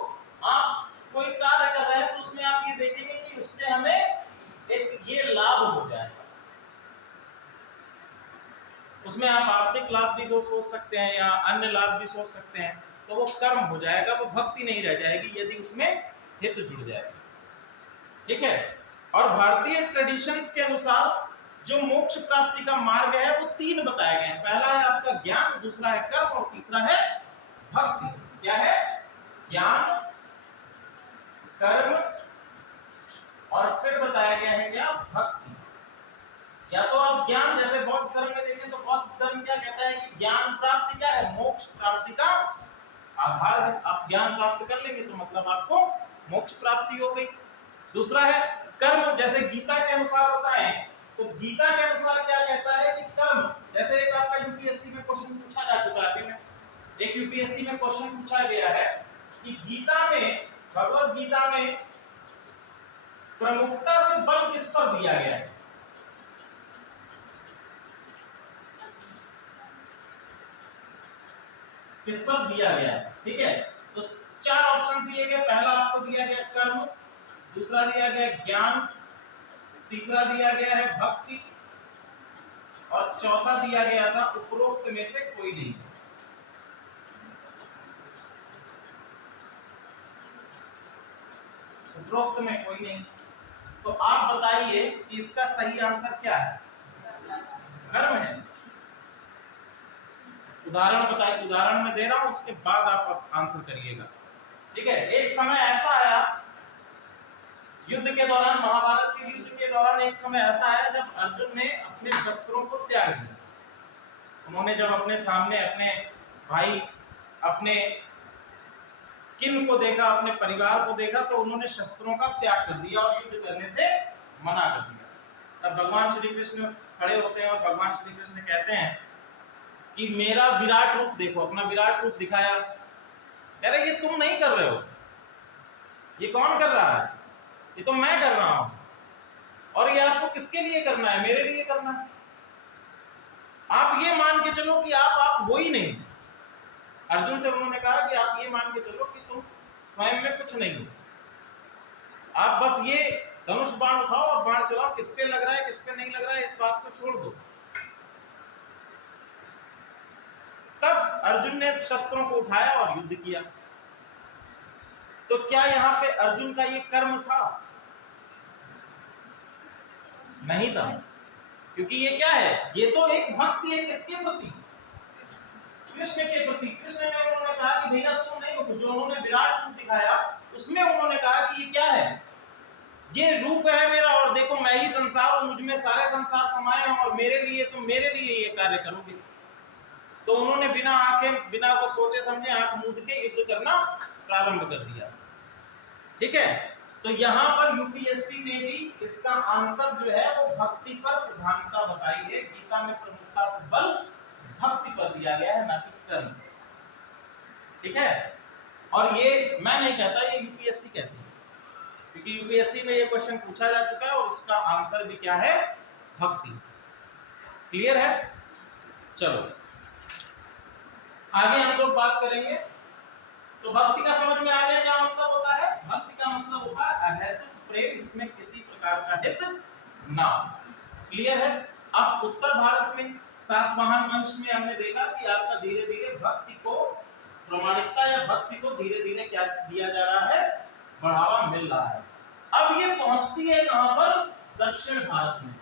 आप कोई कार्य कर रहे हैं तो उसमें आप ये देखेंगे कि उससे हमें एक ये लाभ हो जाएगा। उसमें आप आर्थिक लाभ भी जो सोच सकते हैं या अन्य लाभ भी सोच सकते हैं, तो वो कर्म हो जाएगा, वो भक्ति नहीं रह जाएगी यदि उसमें हित जुड़ जाएगा। ठीक है, और भारतीय ट्रेडिशंस के अनुसार जो मोक्ष प्राप्ति का मार्ग है वो तीन बताए गए हैं। पहला है आपका ज्ञान, दूसरा है कर्म और तीसरा है भक्ति। क्या है? ज्ञान, कर्म और फिर बताया गया है क्या? भक्ति। या तो आप ज्ञान, जैसे बौद्ध धर्म में देखें तो बौद्ध धर्म क्या कहता है कि ज्ञान प्राप्ति क्या है? मोक्ष प्राप्ति का आधार है। आप ज्ञान प्राप्त कर लेंगे तो मतलब आपको मोक्ष प्राप्ति हो गई। दूसरा है कर्म, जैसे गीता के अनुसार होता है, तो गीता के अनुसार क्या कहता है कि कर्म, जैसे एक आपका यूपीएससी में क्वेश्चन पूछा जा चुका है, अभी में एक यूपीएससी में क्वेश्चन पूछा गया है कि गीता में, भगवत गीता में प्रमुखता से बल किस पर दिया गया है? किस पर दिया गया है? ठीक है, तो चार ऑप्शन दिए गए। पहला आपको दिया गया कर्म, दूसरा दिया गया ज्ञान, तीसरा दिया गया है भक्ति और चौथा दिया गया था उपरोक्त में से कोई नहीं। उपरोक्त में कोई नहीं, तो आप बताइए कि इसका सही आंसर क्या है? कर्म है। उदाहरण बताइए, उदाहरण में दे रहा हूं, उसके बाद आप आंसर करिएगा। ठीक है, एक समय ऐसा आया युद्ध के दौरान, महाभारत के युद्ध के दौरान एक समय ऐसा आया जब अर्जुन ने अपने शस्त्रों को त्याग दिया। उन्होंने जब अपने सामने अपने भाई, अपने किन को देखा, अपने परिवार को देखा, तो उन्होंने शस्त्रों का त्याग कर दिया और युद्ध करने से मना कर दिया। तब भगवान श्री कृष्ण खड़े होते हैं और भगवान श्री कृष्ण कहते हैं कि मेरा विराट रूप देखो, अपना विराट रूप दिखाया। कह रहे ये तुम नहीं कर रहे हो, ये कौन कर रहा है? ये तो मैं कर रहा हूं। और ये आपको किसके लिए करना है? मेरे लिए करना है। आप ये मान के चलो कि आप हो ही नहीं। अर्जुन से उन्होंने कहा कि आप ये मान के चलो कि तुम स्वयं में कुछ नहीं हो, आप बस ये धनुष बाण उठाओ और बाण चलाओ, किस पे लग रहा है किस पे नहीं लग रहा है इस बात को छोड़ दो। तब अर्जुन ने शस्त्रों को उठाया और युद्ध किया। तो क्या यहाँ पे अर्जुन का ये कर्म था? नहीं था, क्योंकि ये क्या है? ये तो एक भक्ति है किसके प्रति? कृष्ण के प्रति। कृष्ण ने उन्होंने कहा कि भैया तुम नहीं हो। जो उन्होंने विराट रूप दिखाया उसमें उन्होंने कहा कि ये क्या है? ये रूप है मेरा, और देखो मैं ही संसार और मुझ में सारे संसार समाये हैं, और मेरे लिए तुम मेरे लिए ये कार्य करोगे। तो उन्होंने बिना आंखें बिना को सोचे समझे आंख मूंद के युद्ध करना प्रारंभ कर दिया। ठीक है, तो यहाँ पर यूपीएससी ने भी इसका आंसर जो है वो भक्ति पर प्रधानता बताई है। गीता में प्रमुखता से बल भक्ति पर दिया गया है, ना कि कर्म। ठीक है, और ये मैं नहीं कहता, ये यूपीएससी कहती है, क्योंकि यूपीएससी में ये क्वेश्चन पूछा जा चुका है और उसका आंसर भी क्या है? भक्ति। क्लियर है? चलो आगे हम लोग बात करेंगे। तो भक्ति का समझ में आ गया क्या मतलब होता है? भक्ति का मतलब होता है अहेतुक प्रेम जिसमें किसी प्रकार का हित ना। क्लियर है? अब उत्तर भारत में सातवाहन वंश में हमने देखा कि आपका धीरे धीरे भक्ति को प्रमाणिकता या भक्ति को धीरे धीरे क्या दिया जा रहा है? बढ़ावा मिल रहा है। अब ये पहुंचती है कहां पर? दक्षिण भारत में।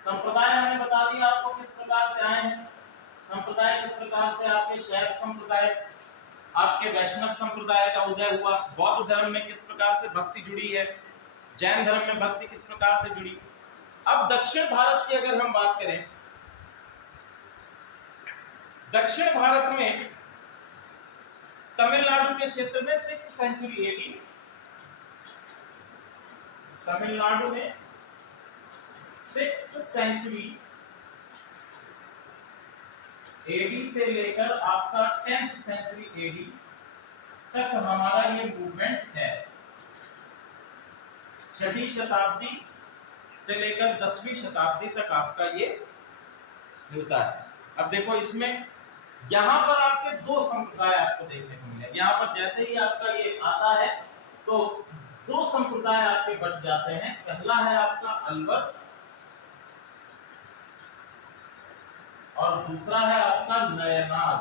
संप्रदाय हमने बता दिया आपको किस प्रकार से आए हैं। संप्रदाय किस प्रकार से? आपके शैव संप्रदाय, आपके वैष्णव संप्रदाय का उदय हुआ। बौद्ध धर्म में किस प्रकार से भक्ति जुड़ी है, जैन धर्म में भक्ति किस प्रकार से जुड़ी। अब दक्षिण भारत की अगर हम बात करें, दक्षिण भारत में तमिलनाडु के क्षेत्र में 6th सेंचुरी एडी, तमिलनाडु में 6th सेंचुरी एडी से लेकर आपका 10th सेंचुरी एडी तक हमारा ये मूवमेंट है। 6वीं शताब्दी से लेकर 10वीं शताब्दी तक आपका ये होता है। अब देखो इसमें यहाँ पर आपके दो संप्रदाय आपको देखने को मिले। यहाँ पर जैसे ही आपका ये आता है तो दो संप्रदाय आपके बट जाते हैं। पहला है आपका अलवर और दूसरा है आपका नयनार।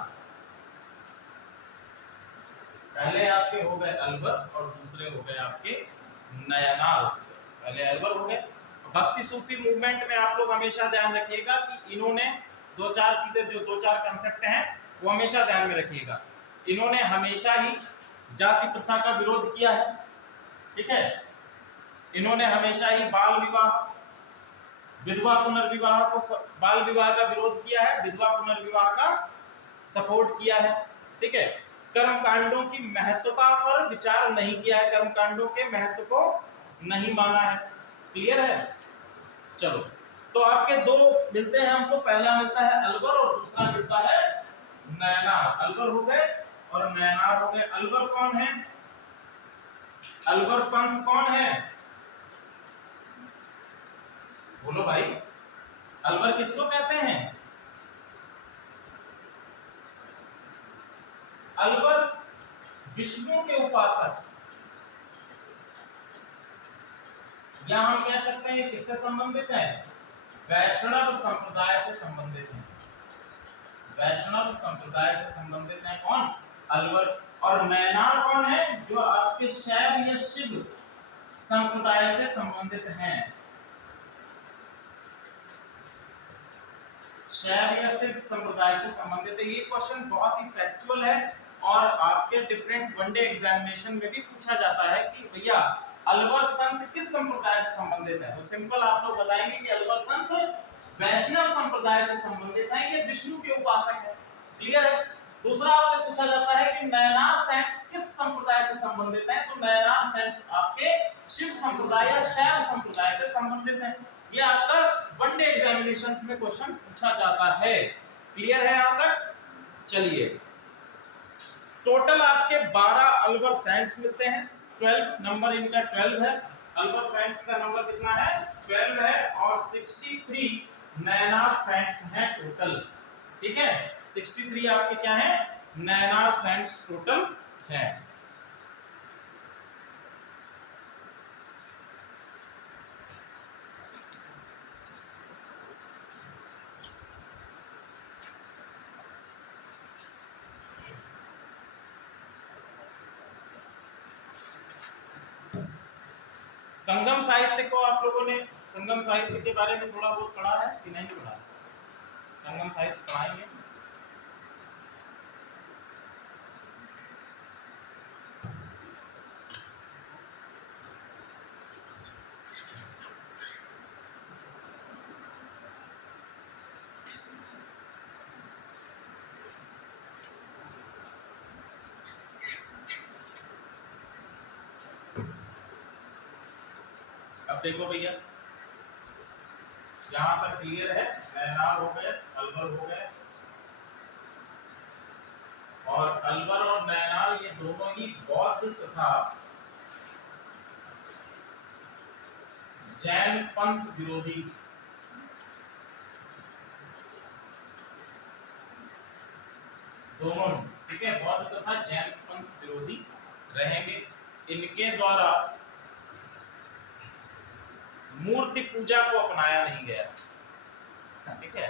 पहले आपके हो गए अलवर और दूसरे हो गए आपके नयनार। पहले अलवर हो गए। भक्ति सूफी मूवमेंट में आप लोग हमेशा ध्यान रखिएगा कि इन्होंने दो चार चीजें, जो दो चार कंसेप्ट हैं वो हमेशा ध्यान में रखिएगा। इन्होंने हमेशा ही जाति प्रथा का विरोध किया है। ठीक है, इन्होंने हमेशा ही बाल विवाह, विधवा पुनर्विवाह को, बाल विवाह का विरोध किया है, विधवा पुनर्विवाह का सपोर्ट किया है। ठीक है, कर्मकांडों की महत्वता पर विचार नहीं किया है, कर्मकांडों के महत्व को नहीं माना है। क्लियर है? चलो, तो आपके दो मिलते हैं हमको। पहला मिलता है अलवर और दूसरा मिलता है नयनार। अलवर हो गए और नयनार हो गए। अलवर कौन है? अलवर पंथ कौन है? बोलो भाई, अलवर किसको कहते हैं? अलवर विष्णु के उपासक, या हम कह सकते हैं किससे संबंधित है? वैष्णव संप्रदाय से संबंधित है। वैष्णव संप्रदाय से संबंधित है कौन? अलवर। और नयनार कौन है? जो आपके शैव या शिव संप्रदाय से संबंधित हैं। शैव या शिव संप्रदाय से संबंधित है। ये क्वेश्चन बहुत ही फैक्चुअल है और आपके डिफरेंट वनडे एग्जामिनेशन में भी पूछा जाता है कि भैया अलवर संत किस संप्रदाय से संबंधित है। तो सिंपल आप लोग बताएंगे कि अलवर संत वैष्णव संप्रदाय से संबंधित है, ये विष्णु के उपासक है। क्लियर है? दूसरा आपसे पूछा जाता है कि नयनार सेंट्स किस संप्रदाय से संबंधित है। तो नयनार सेंट्स आपके शिव संप्रदाय या शैव संप्रदाय से संबंधित है। ये आपका वनडे एग्जामिनेशंस में क्वेश्चन पूछा जाता है। क्लियर है यहां तक? चलिए, टोटल आपके 12 अल्बर सैंड्स मिलते हैं। 12 नंबर इनका 12 है। अल्बर सैंड्स का नंबर कितना है? 12 है। और 63 नैनार सैंड्स हैं टोटल। ठीक है, 63 आपके क्या है? नैनार सैंड्स टोटल है। संगम साहित्य को आप लोगों ने संगम साहित्य के बारे में थोड़ा बहुत पढ़ा है कि नहीं पढ़ा? संगम साहित्य पढ़ाएंगे। अब देखो भैया, यहां पर क्लियर है। नैनार हो गए, अल्बर हो गए, और अल्बर और नैनार ये दोनों ही बौद्ध तथा जैन पंथ विरोधी दोनों, ठीक है, बौद्ध तथा जैन पंथ विरोधी रहेंगे। इनके द्वारा मूर्ति पूजा को अपनाया नहीं गया। ठीक है,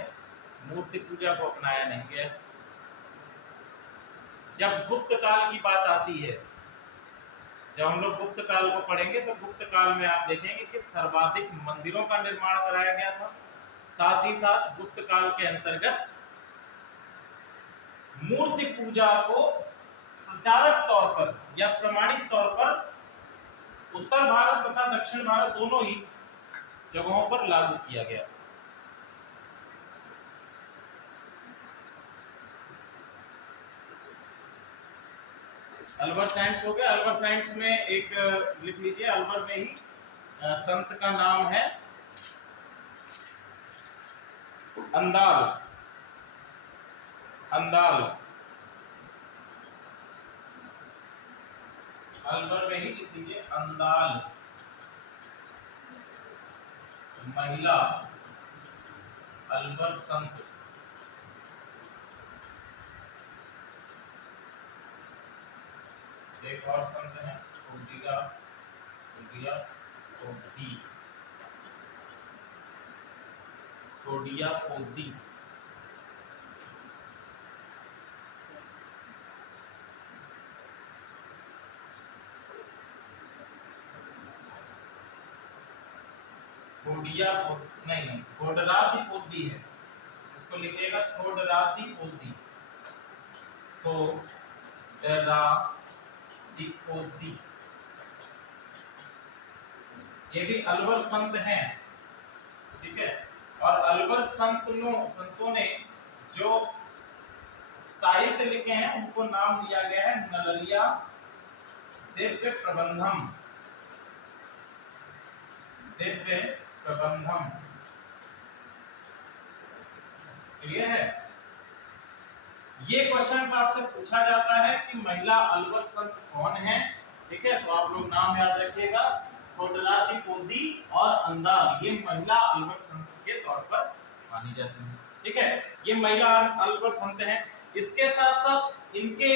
मूर्ति पूजा को अपनाया नहीं गया। जब गुप्त काल की बात आती है, जब हम लोग गुप्त काल को पढ़ेंगे तो गुप्त काल में आप देखेंगे कि सर्वाधिक मंदिरों का निर्माण कराया गया था। साथ ही साथ गुप्त काल के अंतर्गत मूर्ति पूजा को प्रचारक तौर पर या प्रमाणिक तौर पर उत्तर भारत तथा दक्षिण भारत दोनों ही जगहों पर लागू किया गया। अल्बर सैंड्स हो गया। अल्बर सैंड्स में एक लिख लीजिए, अल्बर में ही संत का नाम है अंदाल। अंदाल अल्बर में ही लिख लीजिए, अंदाल महिला अल्बर संत। एक और संत है ओडिया, ओडिया, ओडी, ओडिया, ओडी। ओडिया नहीं, थोडराती पोदी है, इसको लिखिएगा थोडराती पोदी, थोडराती पोदी। ये भी अल्बर संत हैं। ठीक है, और अल्बर संतों ने जो साहित्य लिखे हैं उनको नाम दिया गया है नललिया दिव्य प्रबंधम। दिव्य प्रबंधम। क्लियर है? ये क्वेश्चन आपसे पूछा जाता है कि महिला अल्बर संत कौन है। ठीक है, तो आप लोग नाम याद रखिएगा, थोडराती पोदी और अंदाल, ये महिला अल्बर संत के तौर पर मानी जाती है। ठीक है, ये महिला अल्बर संत हैं। इसके साथ साथ इनके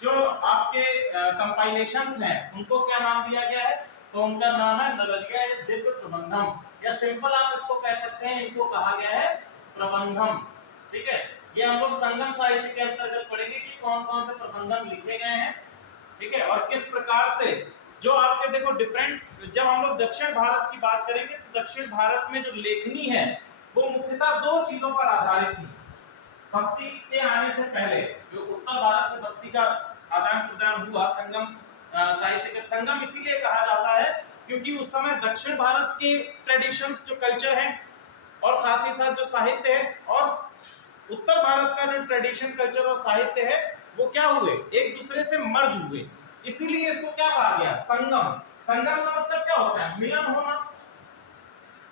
जो आपके कंपाइलेशंस हैं उनको क्या नाम दिया गया है? तो उनका नाम है नललिया दिव्य प्रबंधम, या सिंपल आप इसको कह सकते हैं, इनको कहा गया है प्रबंधम। ठीक है, ये हम लोग संगम साहित्य के अंतर्गत पढ़ेंगे कि कौन कौन से प्रबंधम लिखे गए हैं। ठीक है, और किस प्रकार से जो आपके देखो डिफरेंट, जब हम लोग दक्षिण भारत की बात करेंगे तो दक्षिण भारत में जो लेखनी है वो मुख्यतः दो चीजों पर आधारित थी। भक्ति के आने से पहले जो उत्तर भारत से भक्ति का आदान प्रदान हुआ, संगम साहित्य के संगम इसीलिए कहा जाता है क्योंकि उस समय दक्षिण भारत के ट्रेडिशंस जो कल्चर है और साथ ही साथ जो साहित्य है और उत्तर भारत का जो ट्रेडिशन कल्चर और साहित्य है वो क्या हुए, एक दूसरे से मर्ज हुए, इसीलिए इसको क्या कहा गया? संगम। संगम का मतलब क्या होता है? मिलन होना,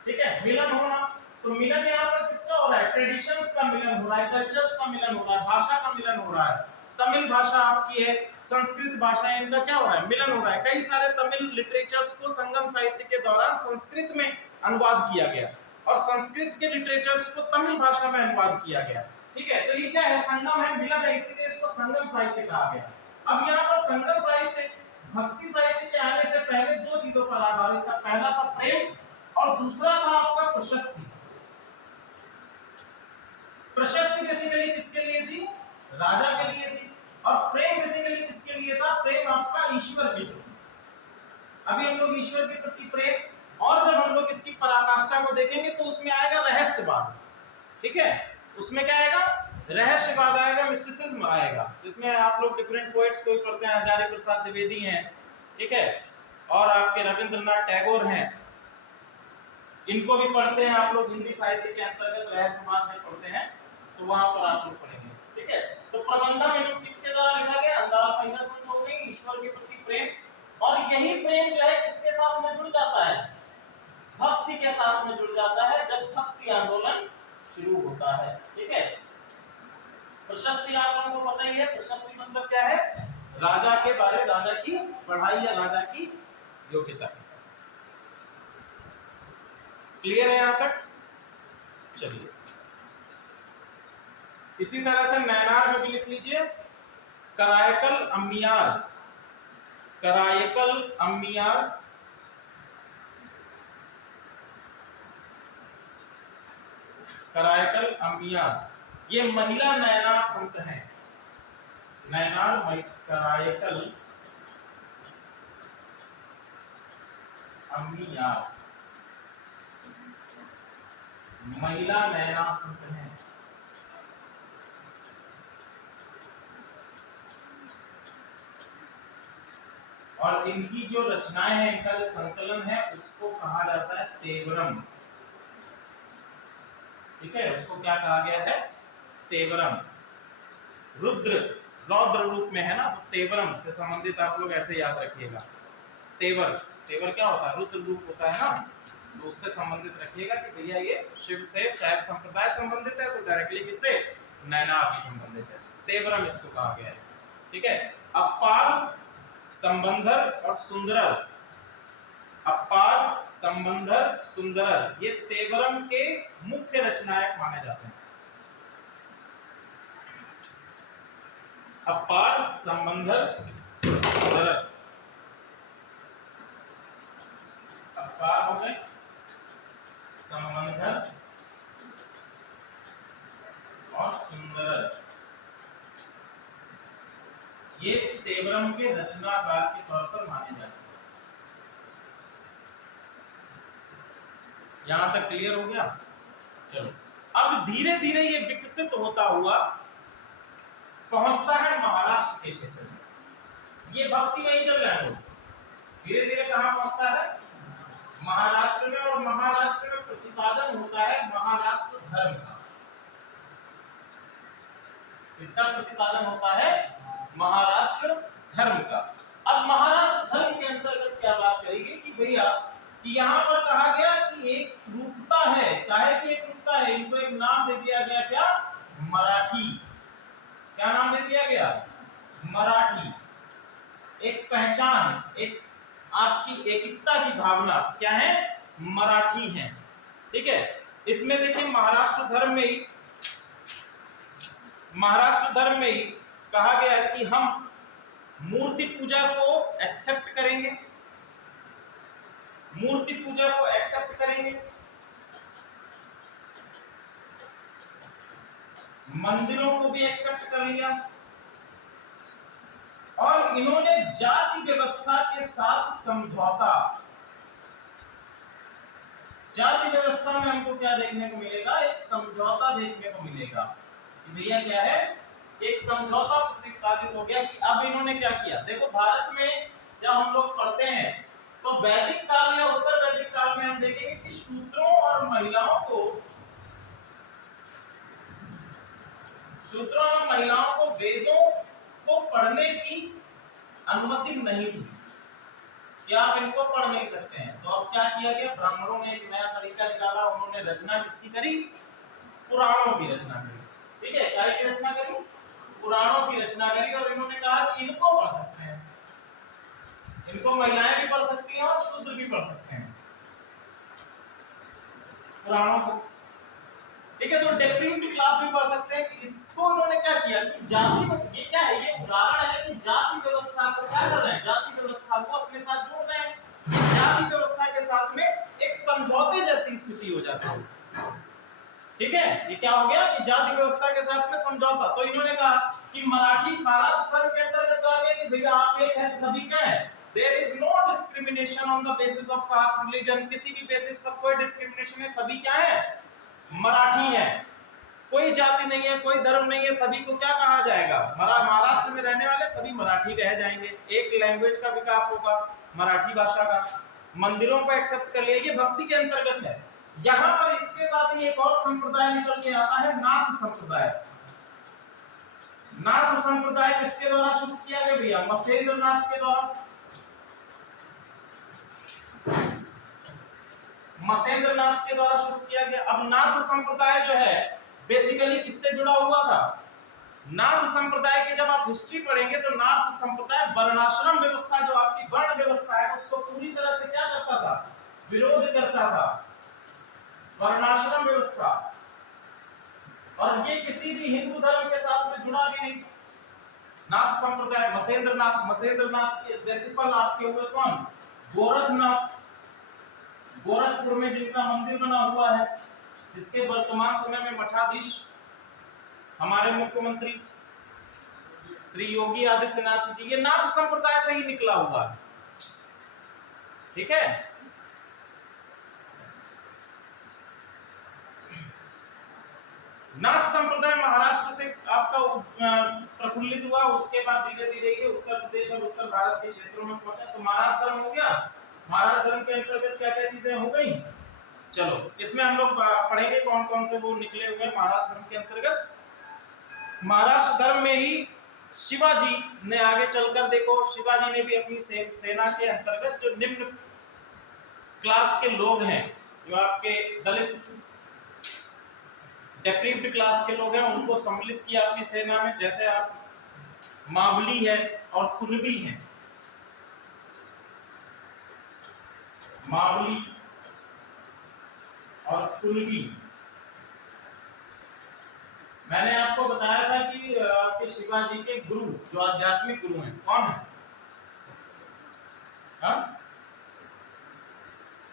ठीक है, मिलन होना। तो मिलन यहाँ पर किसका हो रहा है? ट्रेडिशंस का मिलन हो रहा है, कल्चर्स का मिलन हो रहा है, भाषा का मिलन हो रहा है। तमिल भाषा आपकी है, संस्कृत भाषा है, इनका क्या हो रहा है? मिलन हो रहा है। कई सारे तमिल लिटरेचर्स को संगम साहित्य के दौरान संस्कृत में अनुवाद किया गया और संस्कृत के लिटरेचर्स को तमिल भाषा में अनुवाद किया गया, ठीक है। तो ये क्या है? संगम है, मिलन है, इसीलिए इसको संगम साहित्य कहा गया। अब यहाँ पर संगम साहित्य भक्ति साहित्य के आने से पहले दो चीजों पर आधारित था। पहला था प्रेम और दूसरा था आपका प्रशस्ति। प्रशस्ति बेसिकली किसके लिए थी? राजा के लिए थी। और प्रेम बेसिकली किसके लिए था? प्रेम आपका ईश्वर के लिए। अभी हम लोग ईश्वर के प्रति प्रेम, और जब हम लोग इसकी पराकाष्ठा को देखेंगे तो उसमें आएगा रहस्यवाद, ठीक है। उसमें क्या आएगा? रहस्यवाद आएगा, मिस्टिसिज्म आएगा। इसमें आप लोग डिफरेंट पोएट्स को पढ़ते हैं, हजारी प्रसाद द्विवेदी हैं, ठीक है, और आपके रविंद्रनाथ टैगोर हैं, इनको भी पढ़ते हैं आप लोग। हिंदी साहित्य के अंतर्गत रहस्यवाद में पढ़ते हैं, तो वहां पर आप लोग पढ़ेंगे, ठीक है। तो प्रबंधम इनको किसके द्वारा लिखा गया? अंदाज महिला संतोष ने ईश्वर के प्रति प्रेम, और यही प्रेम जो है किसके साथ में जुड़ जाता है? भक्ति के साथ में जुड़ जाता है जब भक्ति आंदोलन शुरू होता है, ठीक है। प्रशस्ति आप लोगों को पता ही है, प्रशस्ति मतलब क्या है? राजा के बारे, राजा की बढ़ाई या राजा की योग्यता। क्लियर है यहां तक? चलिए, इसी तरह से नैनार में भी लिख लीजिए करायकल अम्मियार। करायकल अम्मियार, करायकल अम्मियार, ये महिला नैनार संत हैं। नैनार करायकल अम्मियार महिला नैनार संत हैं। और इनकी जो रचनाएं हैं, इनका जो संकलन है, उसको कहा जाता है तेवरम, ठीक है। उसको क्या कहा गया है? तेवरम। रुद्र रौद्र रूप में है ना, तो तेवरम से संबंधित आप लोग ऐसे याद रखिएगा। तेवर, तेवर क्या होता है? रुद्र रूप होता है ना, तो उससे संबंधित रखिएगा कि भैया ये शिव से शैव संप्रदाय संबंधित है, तो डायरेक्टली किससे? नैनार से संबंधित है। तेवरम इसको कहा गया है, ठीक है। अपार, संबंधर और सुंदरर, अपार, संबंधर, सुंदरर, ये तेवरम के मुख्य रचनायक माने जाते हैं। अपार, संबंधर, सुंदरर, अपार हो गए, संबंधर और सुंदरर, ये तेवरम के रचनाकार के तौर पर माने जाते हैं। यहां तक क्लियर हो गया? चलो, अब धीरे धीरे ये विकसित होता हुआ पहुंचता है महाराष्ट्र के क्षेत्र में। ये भक्ति में ही चल रहा है, धीरे धीरे कहां पहुंचता है? महाराष्ट्र में। और महाराष्ट्र में प्रतिपादन होता है महाराष्ट्र धर्म का। इसका प्रतिपादन होता है महाराष्ट्र धर्म का। अब महाराष्ट्र धर्म के अंतर्गत क्या बात करेंगे कि भैया कि यहाँ पर कहा गया कि एक रूपता है, चाहे कि एक रूपता है, इनको एक नाम दे दिया गया, क्या? मराठी। क्या नाम दे दिया गया? मराठी। एक पहचान, एक आपकी एकता की भावना क्या है? मराठी है, ठीक है। इसमें देखिए महाराष्ट्र धर्म में ही, महाराष्ट्र धर्म में ही कहा गया है कि हम मूर्ति पूजा को एक्सेप्ट करेंगे, मूर्ति पूजा को एक्सेप्ट करेंगे, मंदिरों को भी एक्सेप्ट कर लिया, और इन्होंने जाति व्यवस्था के साथ समझौता। जाति व्यवस्था में हमको क्या देखने को मिलेगा? एक समझौता देखने को मिलेगा कि भैया क्या है? एक समझौता प्रतिपादित हो गया कि अब इन्होंने क्या किया। देखो भारत में जब हम लोग पढ़ते हैं तो वैदिक काल या उत्तर वैदिक काल में हम देखेंगे कि शूद्रों और महिलाओं को, शूद्रों और महिलाओं को वेदों को पढ़ने की अनुमति नहीं थी। कि आप इनको पढ़ नहीं सकते हैं। तो अब क्या किया गया, ब्राह्मणों ने एक नया तरीका निकाला, उन्होंने रचना किसकी करी, पुराणों की रचना करी। ठीक है, क्या की रचना करी, पुराणों की रचना करी, और इन्होंने कहा कि इनको पढ़ सकते हैं, इनको महिलाएं भी पढ़ सकती हैं और शूद्र भी पढ़ सकते हैं पुराणों को। ठीक है, तो डेप्रीव्ड क्लास भी पढ़ सकते हैं। इसको इन्होंने क्या किया कि जाति, ये क्या है, ये उदाहरण है कि जाति व्यवस्था को क्या कर रहे हैं, जाति व्यवस्था को अपने साथ जोड़ रहे हैं। ये जाति व्यवस्था के साथ में एक समझौते जैसी स्थिति हो जाती है। ठीक है, ये क्या हो गया कि जाति व्यवस्था के साथ में समझौता। तो इन्होंने कहा कि मराठी महाराष्ट्र धर्म के अंतर्गत आ गया कि भैया आप एक है, सभी क्या है, there is no discrimination on the basis of caste religion, किसी भी बेसिस पर कोई डिस्क्रिमिनेशन है, सभी क्या है, मराठी है, कोई जाति नहीं है, कोई धर्म नहीं है, सभी को क्या कहा जाएगा, महाराष्ट्र में रहने वाले सभी मराठी रह जाएंगे। एक लैंग्वेज का विकास होगा, मराठी भाषा का, मंदिरों को एक्सेप्ट कर लिया, ये भक्ति के अंतर्गत है। यहां पर इसके साथ ही एक और संप्रदाय निकल के आता है, नाथ संप्रदाय। नाथ संप्रदाय किसके द्वारा शुरू किया गया भैया, मसेंद्र नाथ के द्वारा। मसेंद्र नाथ के द्वारा शुरू किया गया। अब नाथ संप्रदाय जो है बेसिकली किससे जुड़ा हुआ था, नाथ संप्रदाय की जब आप हिस्ट्री पढ़ेंगे तो नाथ संप्रदाय वर्णाश्रम व्यवस्था, जो आपकी वर्ण व्यवस्था है, उसको पूरी तरह से क्या करता था, विरोध करता था, वर्णाश्रम व्यवस्था। और ये किसी भी हिंदू धर्म के साथ में जुड़ा भी नहीं। नाथ संप्रदाय, मसेंद्र नाथ के प्रिंसिपल आपके हुए कौन, गोरखनाथ, गोरखपुर में जिनका मंदिर बना हुआ है, जिसके वर्तमान समय में मठाधीश हमारे मुख्यमंत्री श्री योगी आदित्यनाथ जी, ये नाथ संप्रदाय से ही निकला हुआ है। ठीक है, नाथ संप्रदाय महाराष्ट्र से आपका प्रफुल्लित हुआ, उसके बाद धीरे धीरे ये उत्तर प्रदेश और उत्तर भारत के क्षेत्रों में पहुंचा। तो महाराष्ट्र धर्म हो गया, महाराष्ट्र धर्म के अंतर्गत क्या क्या चीजें हो गई, चलो इसमें हम लोग पढ़ेंगे कौन कौन से वो निकले हुए महाराष्ट्र धर्म के अंतर्गत। महाराष्ट्र धर्म में ही शिवाजी ने आगे चलकर, देखो शिवाजी ने भी अपनी सेना के अंतर्गत जो निम्न क्लास के लोग हैं, जो आपके दलित डेप्रीव्ड क्लास के लोग हैं, उनको सम्मिलित किया अपनी सेना में। जैसे आप मावली है और कुनबी है, मावली और कुनबी। मैंने आपको बताया था कि आपके शिवाजी के गुरु, जो आध्यात्मिक गुरु हैं, कौन है, हाँ?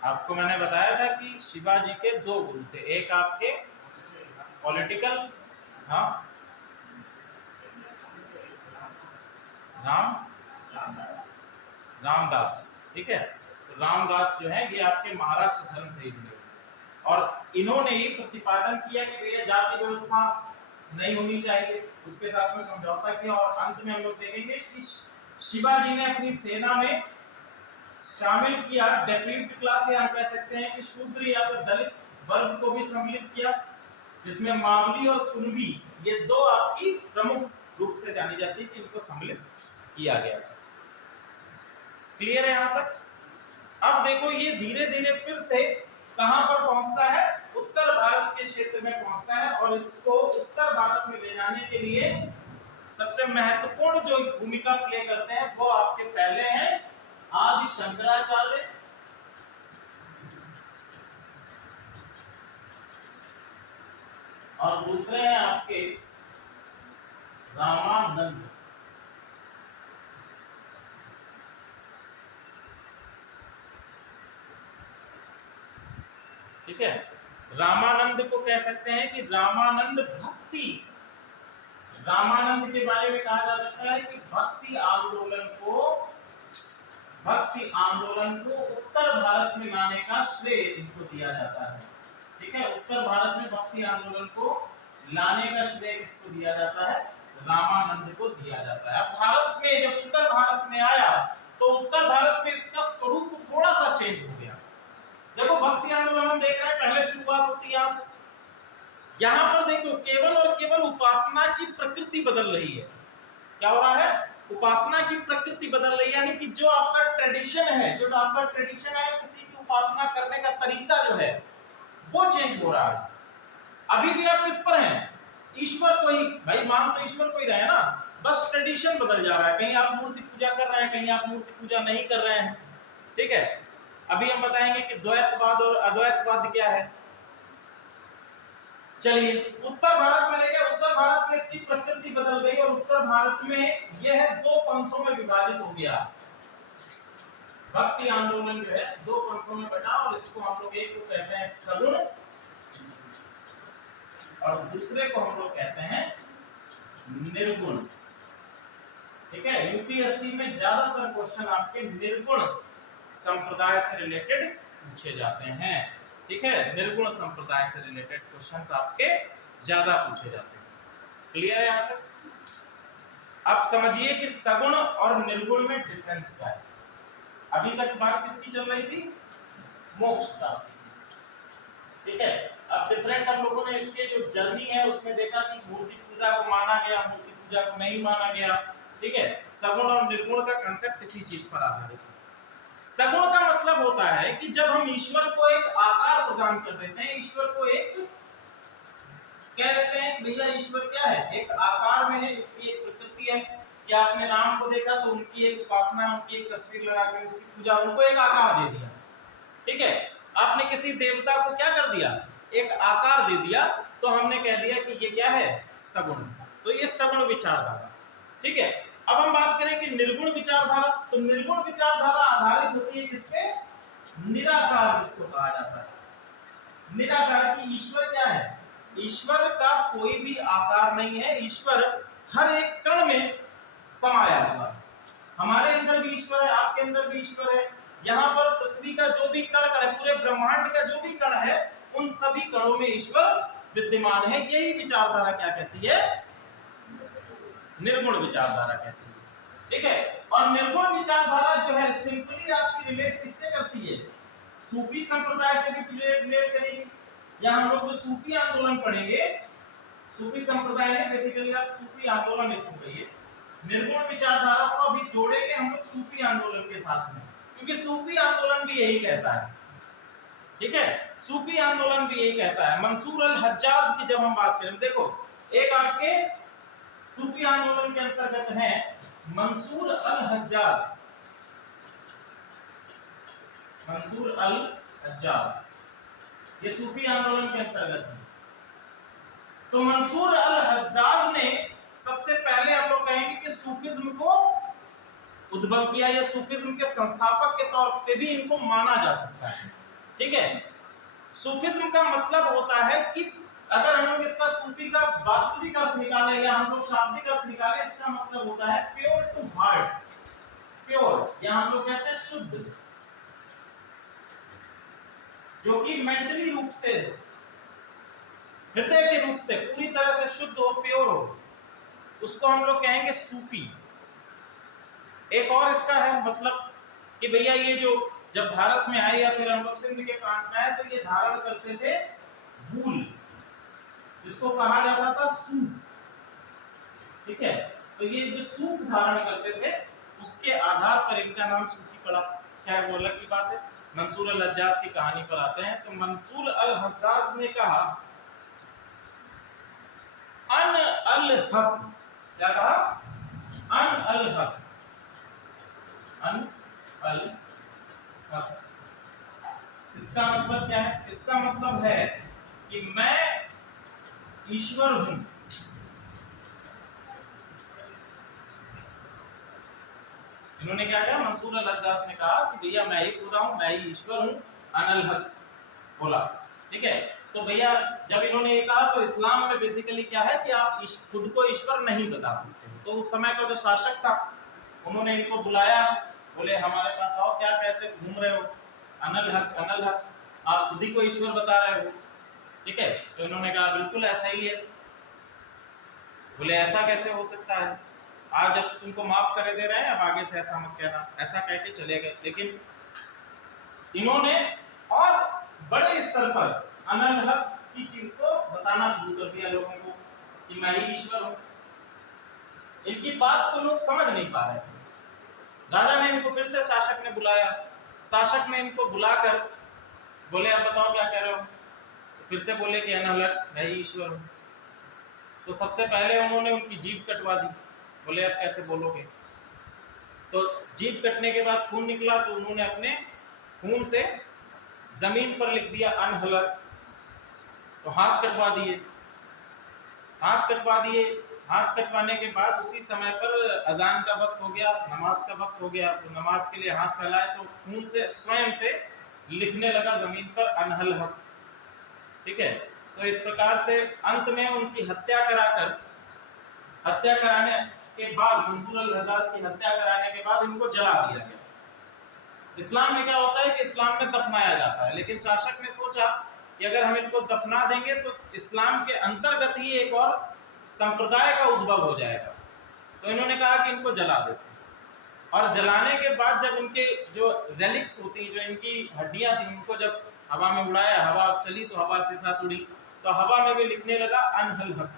आपको मैंने बताया था कि शिवाजी के दो गुरु थे, एक आपके पॉलिटिकल, हाँ, रामदास। ठीक है, तो रामदास जो है ये आपके महाराष्ट्र धर्म से ही जुड़े, और इन्होंने ही प्रतिपादन किया कि भैया जाति व्यवस्था नहीं होनी चाहिए, उसके साथ में समझौता किया। और अंत में हम लोग देखेंगे कि शिवाजी ने अपनी सेना में शामिल किया डेप्रीव्ड क्लास, या हम कह सकते हैं कि शूद्र या फिर दलित वर्ग को भी सम्मिलित किया, जिसमें मावली और कुनबी ये दो आपकी प्रमुख रूप से जानी जाती है कि इनको सम्मिलित किया गया। क्लियर है यहां तक? अब देखो ये धीरे धीरे फिर से कहां पर पहुंचता है, उत्तर भारत के क्षेत्र में पहुंचता है। और इसको उत्तर भारत में ले जाने के लिए सबसे महत्वपूर्ण जो भूमिका प्ले करते हैं वो आपके पहले हैं आदि शंकराचार्य, और दूसरे हैं आपके रामानंद। ठीक है, रामानंद को कह सकते हैं कि रामानंद भक्ति, रामानंद के बारे में कहा जा सकता है कि भक्ति आंदोलन को उत्तर भारत में लाने का श्रेय इनको दिया जाता है। ठीक है, उत्तर भारत में भक्ति आंदोलन को लाने का श्रेय किसको दिया जाता है, रामानंद को दिया जाता है। भारत में जब उत्तर भारत में आया तो उत्तर भारत में इसका स्वरूप थोड़ा सा चेंज हो गया। देखो भक्ति आंदोलन हम देख रहे हैं, पहले शुरुआत होती है यहां से, यहां पर देखो केवल और केवल उपासना की प्रकृति बदल रही है। क्या हो रहा है, उपासना की प्रकृति बदल रही है, यानी कि जो आपका ट्रेडिशन है, जो आपका ट्रेडिशन है, किसी की उपासना करने का तरीका जो है वो चेंज हो रहा है। अभी भी आप किस पर हैं? ईश्वर को ही, भाई मान तो ईश्वर को ही रहे ना, बस ट्रेडिशन बदल जा रहा है। कहीं आप मूर्ति पूजा कर रहे हैं, कहीं आप मूर्ति पूजा नहीं कर रहे हैं। ठीक है, अभी हम बताएंगे कि द्वैतवाद और अद्वैतवाद क्या है। चलिए, उत्तर भारत में ले गए। उत्तर भारत में इसकी प्रकृति बदल गई और उत्तर भारत में यह दो पंथों में विभाजित हो गया। भक्ति आंदोलन जो है दो पंथों में बटा, और इसको हम लोग एक को कहते हैं सगुण और दूसरे को हम लोग कहते हैं निर्गुण। ठीक है, यूपीएससी में ज्यादातर क्वेश्चन आपके निर्गुण संप्रदाय से रिलेटेड पूछे जाते हैं। ठीक है, निर्गुण संप्रदाय से रिलेटेड क्वेश्चंस आपके ज्यादा पूछे जाते हैं। क्लियर है यहाँ तक? अब समझिए कि सगुण और निर्गुण में डिफरेंस क्या है। अभी तक बात किसकी चल रही थी? मोक्ष का। ठीक है, अब डिफरेंट हम लोगों ने इसके जो जर्नी है उसमें देखा कि मूर्ति पूजा को माना गया, मूर्ति पूजा को नहीं माना गया। ठीक है, सगुण और निर्गुण का कांसेप्ट इसी चीज पर आधारित है। सगुण का मतलब होता है कि जब हम ईश्वर को एक आकार प्रदान कर देते हैं, ईश्वर को एक कह देते हैं भैया ईश्वर क्या है, एक आकार में है, उसकी एक प्रकृति है। कि आपने राम को देखा तो उनकी एक उपासना, उनकी एक तस्वीर लगा के उसकी पूजा, उनको एक आकार दे दिया। ठीक है, आपने किसी देवता को क्या कर दिया? एक आकार दे दिया, तो हमने कह दिया कि ये क्या है? सगुण। तो ये सगुण विचारधारा। ठीक है, अब हम बात करें कि निर्गुण विचारधारा। तो निर्गुण विचारधारा आधारित होती है किस पे? निराकार, जिसको कहा जाता है निराकार। की ईश्वर क्या है? ईश्वर का कोई भी आकार नहीं है, ईश्वर हर एक कण में समाया हुआ है। हमारे अंदर भी ईश्वर है, आपके अंदर भी ईश्वर है। यहाँ पर पृथ्वी का जो भी कण है, पूरे ब्रह्मांड का जो भी कण है, उन सभी कणों में ईश्वर विद्यमान है। यही विचारधारा क्या कहती है? निर्गुण विचारधारा कहती है। ठीक है, और निर्गुण विचारधारा जो है सिंपली आपकी रिलेट किससे करती है? सूफी संप्रदाय से भी रिलेट करेगी। या हम लोग जो सूफी आंदोलन पढ़ेंगे, सूफी संप्रदाय है, बेसिकली आप सूफी आंदोलन इसको कहिए। निर्गुण विचारधारा को अभी जोड़ेंगे हम लोग सूफी आंदोलन के साथ में, क्योंकि सूफी आंदोलन भी यही कहता है। ठीक है, सूफी आंदोलन भी यही कहता है। मंसूर अल हज्जाज की जब हम बात करें, देखो एक आपके सूफी आंदोलन के अंतर्गत है मंसूर अल हज्जाज। मंसूर अल हज्जाज ये सूफी आंदोलन के अंतर्गत है। तो मंसूर अल हज्जाज ने सबसे पहले हम लोग कहेंगे कि सूफिज्म को उद्भव किया, या सूफिज्म के संस्थापक के तौर पे भी इनको माना जा सकता है। ठीक है, सूफिज्म का मतलब होता है कि अगर हम लोग इसका सूफी का वास्तविक अर्थ निकालें या हम लोग शाब्दिक अर्थ निकालें, इसका मतलब होता है प्योर टू हार्ट। प्योर या हम लोग कहते हैं शुद्ध, जो कि मेंटली रूप से, हृदय के रूप से पूरी तरह से शुद्ध हो, प्योर हो, उसको हम लोग कहेंगे सूफी। एक और इसका है मतलब कि भैया ये जो जब भारत में आए या फिर हम लोग सिंध के प्रांत में आए, तो ये धारण करते थे भूल, जिसको कहा जाता था सूफ। ठीक है, तो ये जो सूफ धारण करते थे उसके आधार पर इनका नाम सूफी पड़ा। खैर वो अलग की बात है। मंसूर अल हज्जाज की कहानी पर आते हैं। तो मंसूर अल हज्जाज ने कहा अन अल हक, क्या कहा? अन अल हक, अन अल हक। इसका मतलब क्या है? इसका मतलब है कि मैं ईश्वर हूं। इन्होंने क्या कहा? मंसूर अल हज्जाज ने कहा कि भैया मैं ही खुदा हूं, मैं ही ईश्वर हूं, अनल हक बोला। ठीक है, तो भैया जब इन्होंने ये कहा तो इस्लाम में बेसिकली क्या है कि आप खुद को ईश्वर नहीं बता सकते। तो उस समय का जो शासक था उन्होंने इनको बुलाया, बोले हमारे पास आओ, क्या कहते घूम रहे हो? अनल हक, अनल हक, आप खुद ही को ईश्वर बता रहे हो। ठीक है, तो इन्होंने कहा बिल्कुल ऐसा ही है। बोले ऐसा कैसे हो सकता है? आज जब तुमको माफ करे दे रहे हैं, अब आगे से ऐसा मत कहना, ऐसा कह के चले गए। लेकिन इन्होंने और बड़े स्तर पर अनल हक की चीज को बताना शुरू कर दिया लोगों को कि मैं ही ईश्वर हूं। इनकी बात को लोग समझ नहीं पा रहे थे। राजा ने इनको फिर से शासक ने बुलाया, शासक ने इनको बुलाकर बोले अब बताओ क्या कह रहे हो। तो फिर से बोले कि अनहलक मैं ही ईश्वर हूँ। तो सबसे पहले उन्होंने उनकी जीभ कटवा दी, बोले अब कैसे बोलोगे। तो जीभ कटने के बाद खून निकला, तो उन्होंने अपने खून से जमीन पर लिख दिया अनहलक। तो हाथ कटवा दिए, हाथ कटवा दिए। हाथ कटवाने के बाद उसी समय पर अजान का वक्त हो गया, नमाज का वक्त हो गया। तो नमाज के लिए हाथ फैलाए तो खून से स्वयं से लिखने लगा जमीन पर अनहल हक। ठीक है, तो इस प्रकार से अंत में उनकी हत्या कराकर, हत्या कराने के बाद, मंसूर अल-हज्जाज की हत्या कराने के बाद इनको जला दिया गया। इस्लाम में क्या होता है कि इस्लाम में दफनाया जाता है, लेकिन शासक ने सोचा कि अगर हम इनको दफना देंगे तो इस्लाम के अंतर्गत ही एक और संप्रदाय का उद्भव हो जाएगा। तो इन्होंने कहा कि इनको जला देते हैं। और जलाने के बाद जब उनके जो रेलिक्स होती, जो इनकी हड्डियां थी, उनको जब हवा में उड़ाया, हवा चली तो हवा से साथ उड़ी, तो हवा में भी लिखने लगा अनहल हक।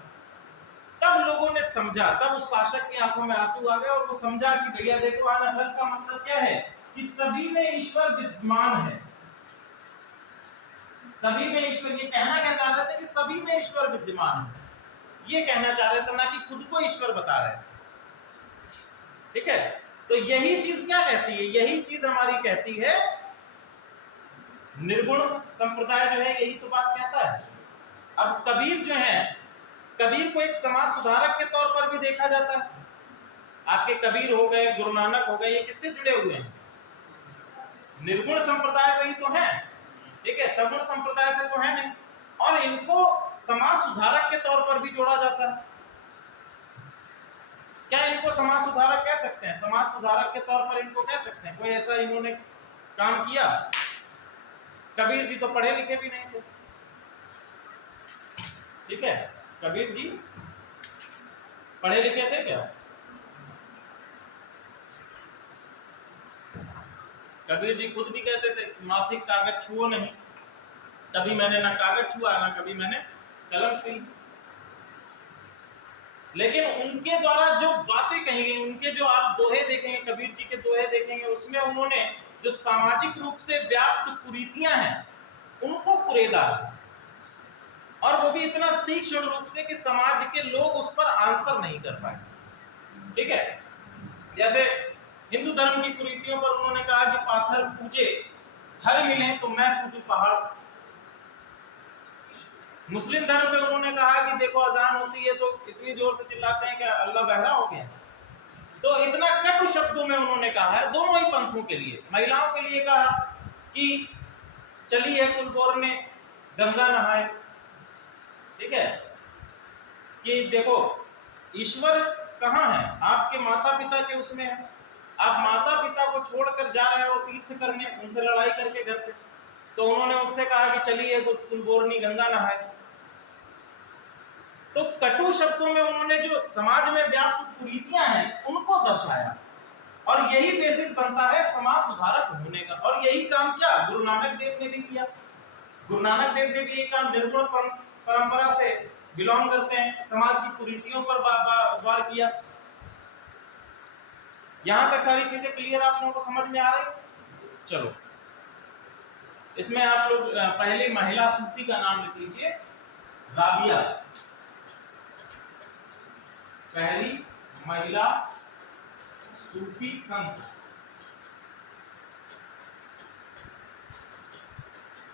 तब लोगों ने समझा, तब उस शासक की आंखों में आंसू आ गए और वो समझा कि भैया देखो अनहल का मतलब क्या है कि सभी में ईश्वर विद्यमान है। सभी में ईश्वर, ये कहना क्या चाह रहे थे कि सभी में ईश्वर विद्यमान है, ये कहना चाह रहे थे, ना कि खुद को ईश्वर बता रहे। ठीक है, तो यही चीज क्या कहती है, यही चीज हमारी कहती है, निर्गुण संप्रदाय जो है यही तो बात कहता है। अब कबीर जो है, कबीर को एक समाज सुधारक के तौर पर भी देखा जाता है। आपके कबीर हो गए, गुरु नानक हो गए, ये किससे जुड़े हुए हैं? निर्गुण संप्रदाय से ही तो है। ठीक है, सगुण संप्रदाय से तो है नहीं। और इनको समाज सुधारक के तौर पर भी जोड़ा जाता है। क्या इनको समाज सुधारक कह सकते हैं? समाज सुधारक के तौर पर इनको कह सकते हैं? कोई ऐसा इन्होंने काम किया? कबीर जी तो पढ़े लिखे भी नहीं थे। ठीक है, कबीर जी पढ़े लिखे थे क्या? कबीर जी खुद भी कहते थे मासिक कागज छुओ नहीं। कभी मैंने ना कागज छुआ, ना कभी मैंने कलम छुई। लेकिन उनके द्वारा जो बातें कही गई, उनके जो आप दोहे देखेंगे, कबीर जी के दोहे देखेंगे, उसमें उन्होंने जो सामाजिक रूप से व्याप्त कुरीतियां हैं उनको कुरेदा, और वो भी इतना तीक्ष्ण रूप से कि समाज के लोग उस पर आंसर नहीं कर पाए। ठीक है, जैसे हिंदू धर्म की कुरीतियों पर उन्होंने कहा कि पाथर पूजे हर मिले तो मैं पूजू पहाड़। मुस्लिम धर्म में उन्होंने कहा कि देखो अजान होती है तो इतनी जोर से चिल्लाते हैं कि अल्लाह बहरा हो गया। तो इतना कटु शब्दों में उन्होंने कहा है, दोनों ही पंथों के लिए। महिलाओं के लिए कहा कि चलिए कुलबोर ने गंगा नहाए। ठीक है, कि देखो ईश्वर कहाँ है, आपके माता पिता के उसमें है। आप माता पिता को छोड़कर जा रहे हो तीर्थ करने, उनसे लड़ाई करके घर पे। तो उन्होंने उससे कहा कि चलिए कुलबोरनी गंगा नहाए। तो कटु शब्दों में उन्होंने जो समाज में व्याप्त कुरीतियां हैं उनको दर्शाया, और यही बेसिस बनता है समाज सुधारक होने का। और यही काम क्या गुरु नानक देव ने भी किया। गुरु नानक देव ने भी एक काम निर्गुण परंपरा से बिलोंग करते हैं, समाज की कुरीतियों पर वार किया। यहां तक सारी चीजें क्लियर आप लोगों को समझ में आ रही? चलो, इसमें आप लोग पहली महिला सूफी का नाम लिख लीजिए, राबिया। पहली महिला सूफी संत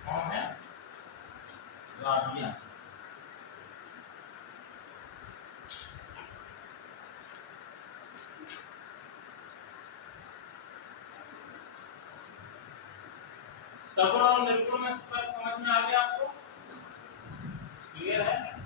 कौन है? राबिया। सगुण और निर्गुण में फर्क समझ में आ गया आपको? क्लियर है?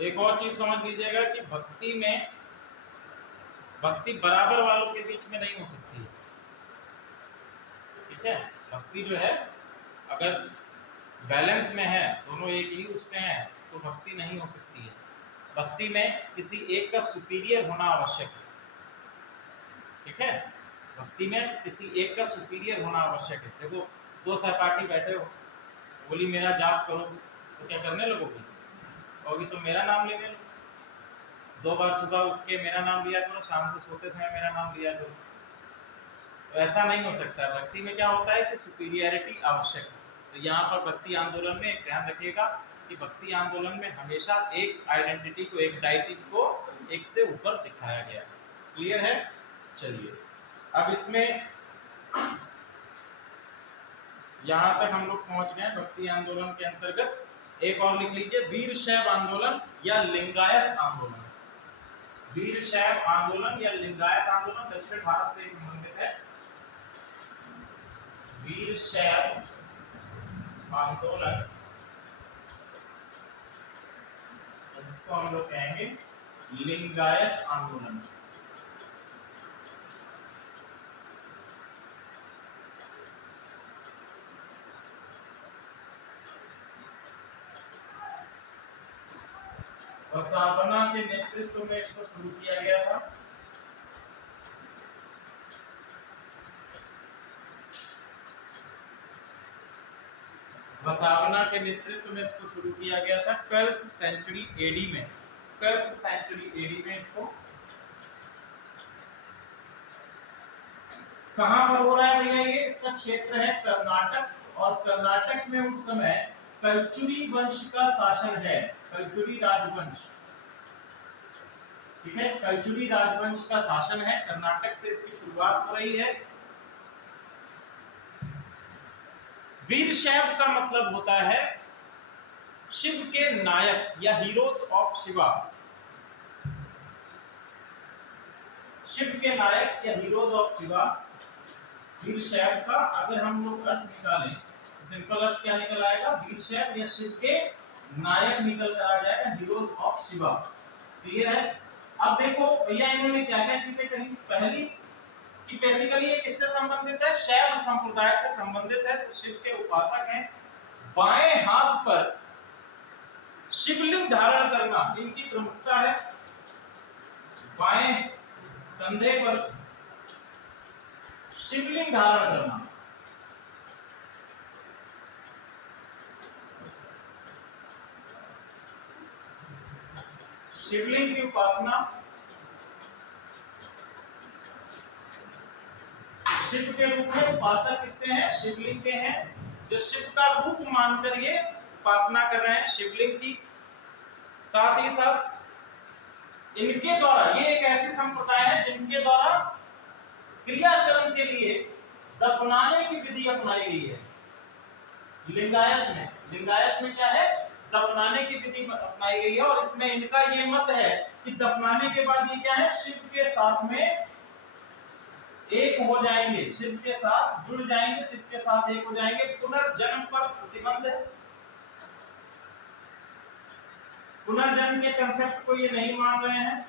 एक और चीज समझ लीजिएगा कि भक्ति में, भक्ति बराबर वालों के बीच में नहीं हो सकती है। ठीक है, भक्ति जो है अगर बैलेंस में है, दोनों एक ही उस पे हैं, तो भक्ति नहीं हो सकती है। भक्ति में किसी एक का सुपीरियर होना आवश्यक है। ठीक है, भक्ति में किसी एक का सुपीरियर होना आवश्यक है। देखो, दो सहपाठी बैठे हो, बोली मेरा जाप करो, तो क्या करने लगोगे? कहोगी तो मेरा नाम लेने लो। 2 बार सुबह उठ के मेरा नाम लिया करो, शाम को सोते समय मेरा नाम लिया करो। तो ऐसा नहीं हो सकता। भक्ति में क्या होता है कि सुपीरियरिटी आवश्यक है। तो यहाँ पर भक्ति आंदोलन में एक ध्यान रखिएगा कि भक्ति आंदोलन में हमेशा एक आइडेंटिटी को, एक डाइटी को एक से ऊपर दिखाया गया। क्लियर है? चलिए, अब इसमें यहाँ तक हम लोग पहुंच गए भक्ति आंदोलन के अंतर्गत। एक और लिख लीजिए, वीर शैव आंदोलन या लिंगायत आंदोलन। वीर शैव आंदोलन या लिंगायत आंदोलन दक्षिण भारत से संबंधित है। वीर शैव आंदोलन, जिसको हम लोग कहेंगे लिंगायत आंदोलन। वसावना के नेतृत्व में इसको शुरू किया गया था। वसावना के नेतृत्व में इसको शुरू किया गया था 12th सेंचुरी एडी में। 12th सेंचुरी एडी में इसको कहां पर हो रहा है भैया? ये इसका क्षेत्र है कर्नाटक, और कर्नाटक में उस समय कलचुरी वंश का शासन है। कलचुरी राजवंश, ठीक है, कलचुरी राजवंश का शासन है। कर्नाटक से इसकी शुरुआत हो रही है। वीरशैव का मतलब होता है शिव के नायक या हीरोज ऑफ शिवा। शिव के नायक या हीरोज ऑफ शिवा। वीरशैव का अगर हम लोग अर्थ निकालें, सिंपल अर्थ क्या निकल आएगा? वीरशैव या शिव के नायक निकल कर आ जाएगा, हीरोज ऑफ शिवा। क्लियर है? अब देखो भैया, इन्होंने क्या क्या चीजें कही। पहली कि बेसिकली ये किससे संबंधित है? शैव संप्रदाय से संबंधित है। तो शिव के उपासक हैं। बाएं हाथ पर शिवलिंग धारण करना इनकी प्रमुखता है। बाएं कंधे पर शिवलिंग धारण करना। शिवलिंग की उपासना। शिव के रूप में उपासक किससे हैं? शिवलिंग के हैं, जो शिव का रूप मानकर ये उपासना कर रहे हैं शिवलिंग की। साथ ही साथ इनके द्वारा, ये एक ऐसी संप्रदाय है जिनके द्वारा क्रियाकर्म के लिए दफनाने की विधि अपनाई गई है। लिंगायत में क्या है? दफनाने की विधि अपनाई गई है। और इसमें इनका ये मत है कि दफनाने के बाद ये क्या है? शिव के साथ में एक हो जाएंगे, शिव के साथ जुड़ जाएंगे, शिव के साथ एक हो जाएंगे। पुनर्जन्म पर प्रतिबंध है। पुनर्जन्म के कंसेप्ट को ये नहीं मान रहे हैं।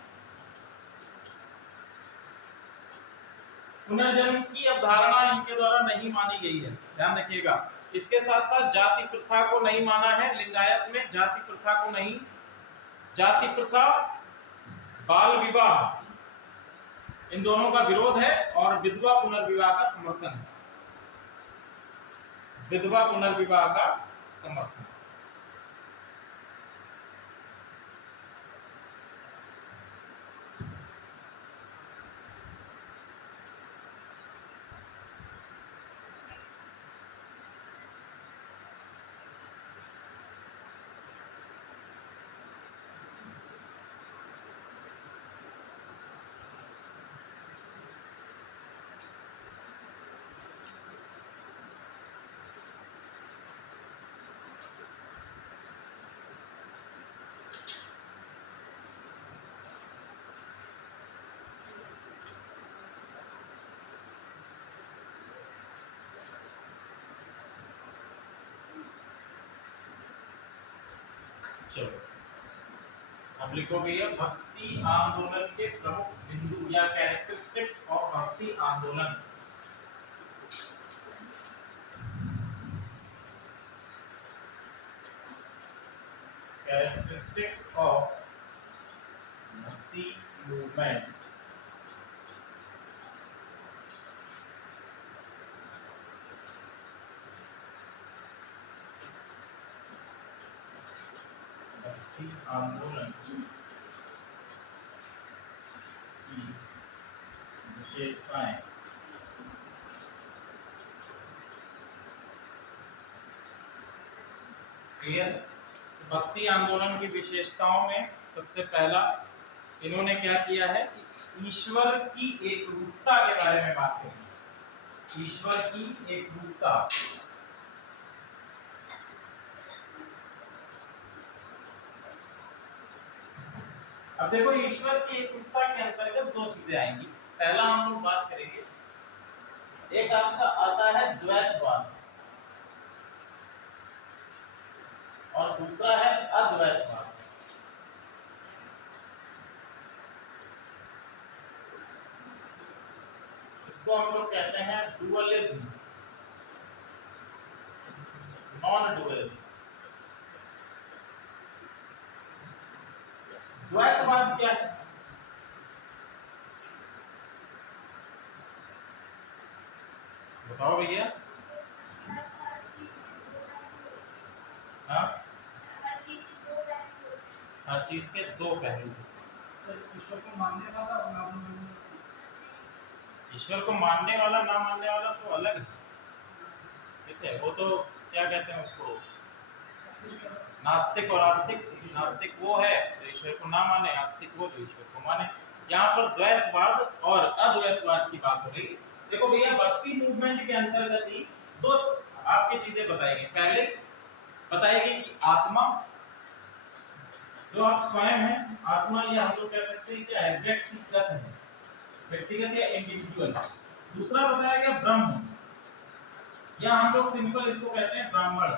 पुनर्जन्म की अवधारणा इनके द्वारा नहीं मानी गई है, ध्यान रखिएगा। इसके साथ साथ जाति प्रथा को नहीं माना है। लिंगायत में जाति प्रथा को नहीं, जाति प्रथा, बाल विवाह, इन दोनों का विरोध है। और विधवा पुनर्विवाह का समर्थन है। विधवा पुनर्विवाह का समर्थन। चलो, अब लिखो भैया, भक्ति आंदोलन के प्रमुख बिंदु या कैरेक्टरिस्टिक्स ऑफ भक्ति आंदोलन। कैरेक्टरिस्टिक्स ऑफ भक्ति मूवमेंट। आंदोलन की विशेषताएं। क्लियर? भक्ति आंदोलन की विशेषताओं में सबसे पहला इन्होंने क्या किया है कि ईश्वर की एकरूपता के बारे में बात करी। ईश्वर की एकरूपता। अब देखो ईश्वर की एकरूपता के अंतर्गत दो चीजें आएंगी। पहला हम लोग बात करेंगे, एक आपका आता है द्वैतवाद और दूसरा है अद्वैतवाद। इसको हम लोग कहते हैं डुअलिज्म, नॉन डुअलिज्म। द्वैतवाद क्या है? बताओ भैया। हाँ, हर चीज के दो पहलू। ईश्वर को मानने वाला और ना मानने वाला। ईश्वर को मानने वाला ना मानने वाला तो अलग है, ठीक है। वो तो क्या कहते हैं उसको, नास्तिक और आस्तिक। नास्तिक वो है जो ईश्वर को ना माने, आस्तिक वो जो ईश्वर को माने। यहाँ पर द्वैतवाद और अद्वैतवाद की बात हो रही है। देखो भैया, भक्ति मूवमेंट के अंतर्गत ही दो आपकी चीजें बताएगी। पहले बताएगी कि आत्मा जो आप स्वयं है, आत्मा या हम लोग कह सकते हैं क्या है, व्यक्तिगत है, व्यक्तिगत या इंडिविजुअल। दूसरा बताया गया ब्रह्म, या हम लोग सिंपल इसको कहते हैं ब्राह्मण।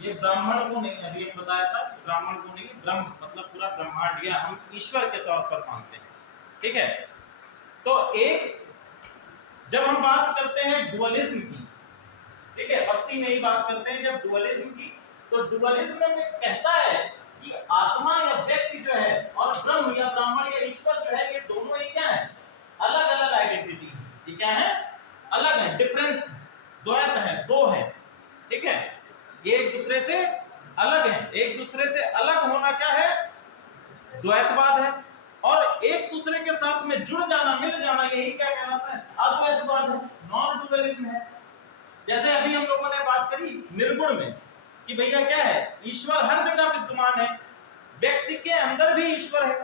ये ब्राह्मण को नहीं, अभी हम बताया था ब्राह्मण को नहीं, ब्रह्म मतलब पूरा ब्रह्मांड या हम ईश्वर के तौर पर मानते हैं, ठीक है। तो एक जब हम बात करते हैं डुअलिज्म की, ठीक है, भक्ति में ही बात करते हैं जब डुअलिज्म की, तो डुअलिज्म में कहता है कि आत्मा या व्यक्ति जो है और ब्रह्म या ब्राह्मण या ईश्वर जो है, ये दोनों ही क्या है, अलग अलग आइडेंटिटी है। ये क्या है, अलग है, डिफरेंट, द्वैत है, दो है, ठीक है। ये एक दूसरे से अलग है। एक दूसरे से अलग होना क्या है, द्वैतवाद है। और एक दूसरे के साथ में जुड़ जाना, मिल जाना, यही क्या कहलाता है, अद्वैतवाद है, नॉन डुअलिज्म है। जैसे अभी हम लोगों ने बात करी निर्गुण में कि भैया क्या है, ईश्वर हर जगह विद्यमान है, व्यक्ति के अंदर भी ईश्वर है।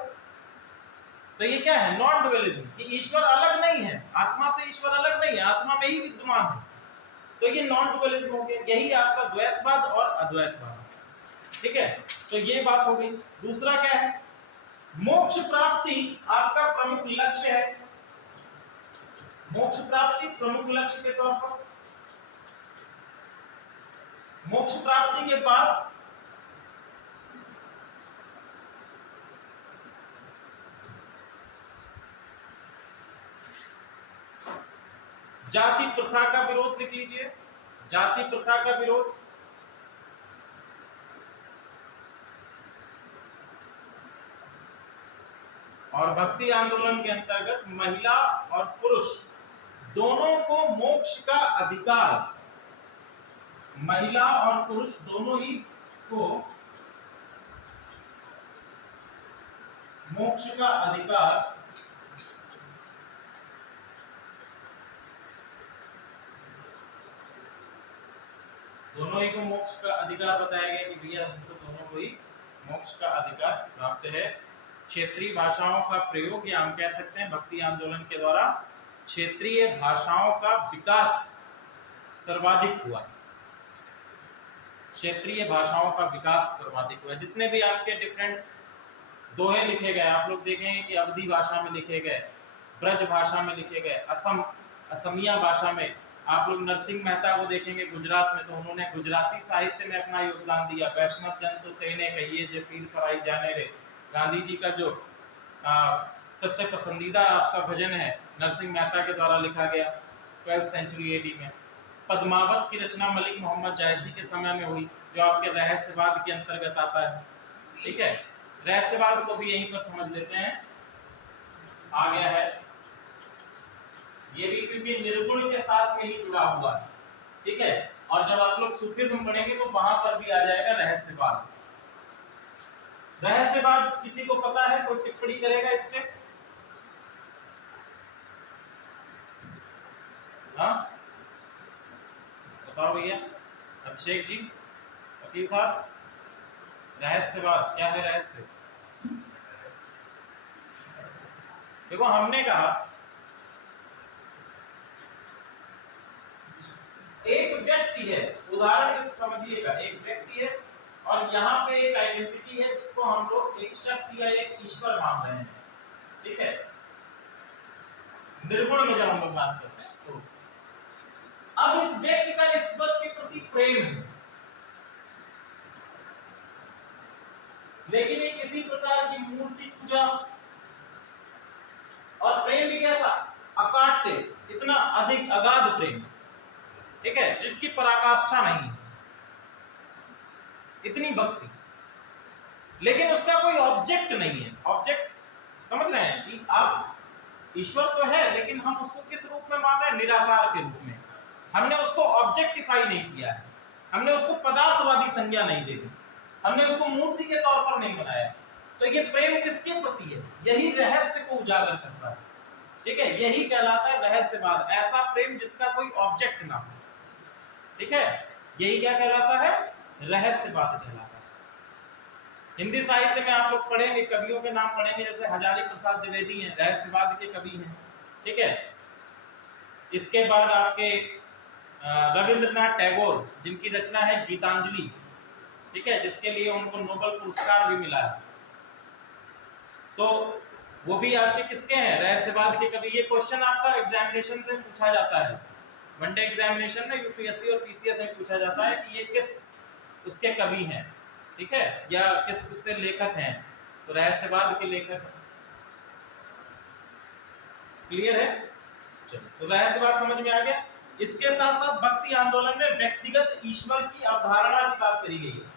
तो ये क्या है, नॉन डुअलिज्म, कि ईश्वर अलग नहीं है, आत्मा से ईश्वर अलग नहीं है, आत्मा में ही विद्यमान है। तो ये नॉन डुअलिज्म हो गया। यही आपका द्वैतवाद और अद्वैतवाद, ठीक है। तो ये बात हो गई। दूसरा क्या है, मोक्ष प्राप्ति आपका प्रमुख लक्ष्य है। मोक्ष प्राप्ति प्रमुख लक्ष्य के तौर पर, मोक्ष प्राप्ति के बाद जाति प्रथा का विरोध लिख लीजिए, जाति प्रथा का विरोध। और भक्ति आंदोलन के अंतर्गत महिला और पुरुष दोनों को मोक्ष का अधिकार, महिला और पुरुष दोनों ही को मोक्ष का अधिकार दोनों ही को मोक्ष का अधिकार बताया गया कि भैया हमको दोनों को ही मोक्ष का अधिकार प्राप्त है। क्षेत्रीय भाषाओं का प्रयोग, या हम कह सकते हैं भक्ति आंदोलन के द्वारा क्षेत्रीय भाषाओं का विकास सर्वाधिक हुआ। क्षेत्रीय भाषाओं का विकास सर्वाधिक हुआ। जितने भी आपके डिफरेंट दोहे लिखे गए, आप लोग देखेंगे कि अवधी भाषा में लिखे गए, ब्रज भाषा में लिखे गए, असमिया भाषा में, आप लोग नरसिंह मेहता को देखेंगे गुजरात में, तो उन्होंने गुजराती साहित्य में अपना योगदान दिया। वैष्णव जन तो तेने कहिए जे पीर पराई जाने रे, गांधी जी का जो सबसे पसंदीदा आपका भजन है, नरसिंह मेहता के द्वारा लिखा गया 12th सेंचुरी एडी में। पद्मावत की रचना मलिक मोहम्मद जायसी के समय में हुई, जो आपके रहस्यवाद के अंतर्गत आता है, ठीक है। रहस्यवाद को भी यहीं पर समझ लेते हैं, आ गया है ये भी, क्योंकि निर्गुण के साथ में ही जुड़ा हुआ है, ठीक है। और जब आप लोग सूफिज्म पढ़ेंगे तो वहां पर भी आ जाएगा रहस्यवाद। रहस्यवाद किसी को पता है, कोई टिप्पणी करेगा इस पे? हाँ बताओ भैया, अभिषेक जी, वकील साहब, रहस्यवाद क्या है? रहस्य देखो हमने कहा एक व्यक्ति है, उदाहरण समझिएगा, एक व्यक्ति है और यहाँ पे एक आइडेंटिटी है जिसको हम लोग एक शक्ति या एक ईश्वर मान रहे हैं, ठीक है? निर्गुण में जब हम लोग बात करते हैं तो अब इस व्यक्ति का ईश्वर के प्रति प्रेम है, लेकिन ये किसी प्रकार की मूर्ति पूजा और प्रेम भी कैसा? अकाट्य, इतना अधिक अगाध प्रेम, ठीक है, जिसकी पराकाष्ठा नहीं है, इतनी भक्ति, लेकिन उसका कोई ऑब्जेक्ट नहीं है। ऑब्जेक्ट समझ रहे हैं कि आप ईश्वर तो है लेकिन हम उसको किस रूप में मान रहे हैं? निराकार के रूप में। हमने उसको ऑब्जेक्टिफाई नहीं किया है, हमने उसको पदार्थवादी संज्ञा नहीं दे दी, हमने उसको मूर्ति के तौर पर नहीं बनाया। तो ये प्रेम किसके प्रति है? यही रहस्य को उजागर करता है, ठीक है, यही कहलाता है रहस्यवाद, ऐसा प्रेम जिसका कोई ऑब्जेक्ट ना हो, ठीक है, यही क्या कहलाता है? रहस्यवाद कहलाता है। हिंदी साहित्य में आप लोग पढ़ेंगे, कवियों के नाम पढ़ेंगे, जैसे हजारी प्रसाद द्विवेदी हैं, रहस्यवाद के कवि हैं, ठीक है। इसके बाद आपके रविंद्रनाथ टैगोर, जिनकी रचना है गीतांजलि, ठीक है, जिसके लिए उनको नोबेल पुरस्कार भी मिला है, तो वो भी आपके किसके हैं? रहस्यवाद के कवि। ये क्वेश्चन आपका एग्जामिनेशन में पूछा जाता है, वनडे एग्जामिनेशन में यूपीएससी और पीसीएस में पूछा जाता है कि ये किस उसके कवि हैं, ठीक है, या किस उससे लेखक हैं, तो रहस्यवाद के लेखक हैं। क्लियर है? चलो, तो रहस्यवाद समझ में आ गया। इसके साथ साथ भक्ति आंदोलन में व्यक्तिगत ईश्वर की अवधारणा की बात करी गई है।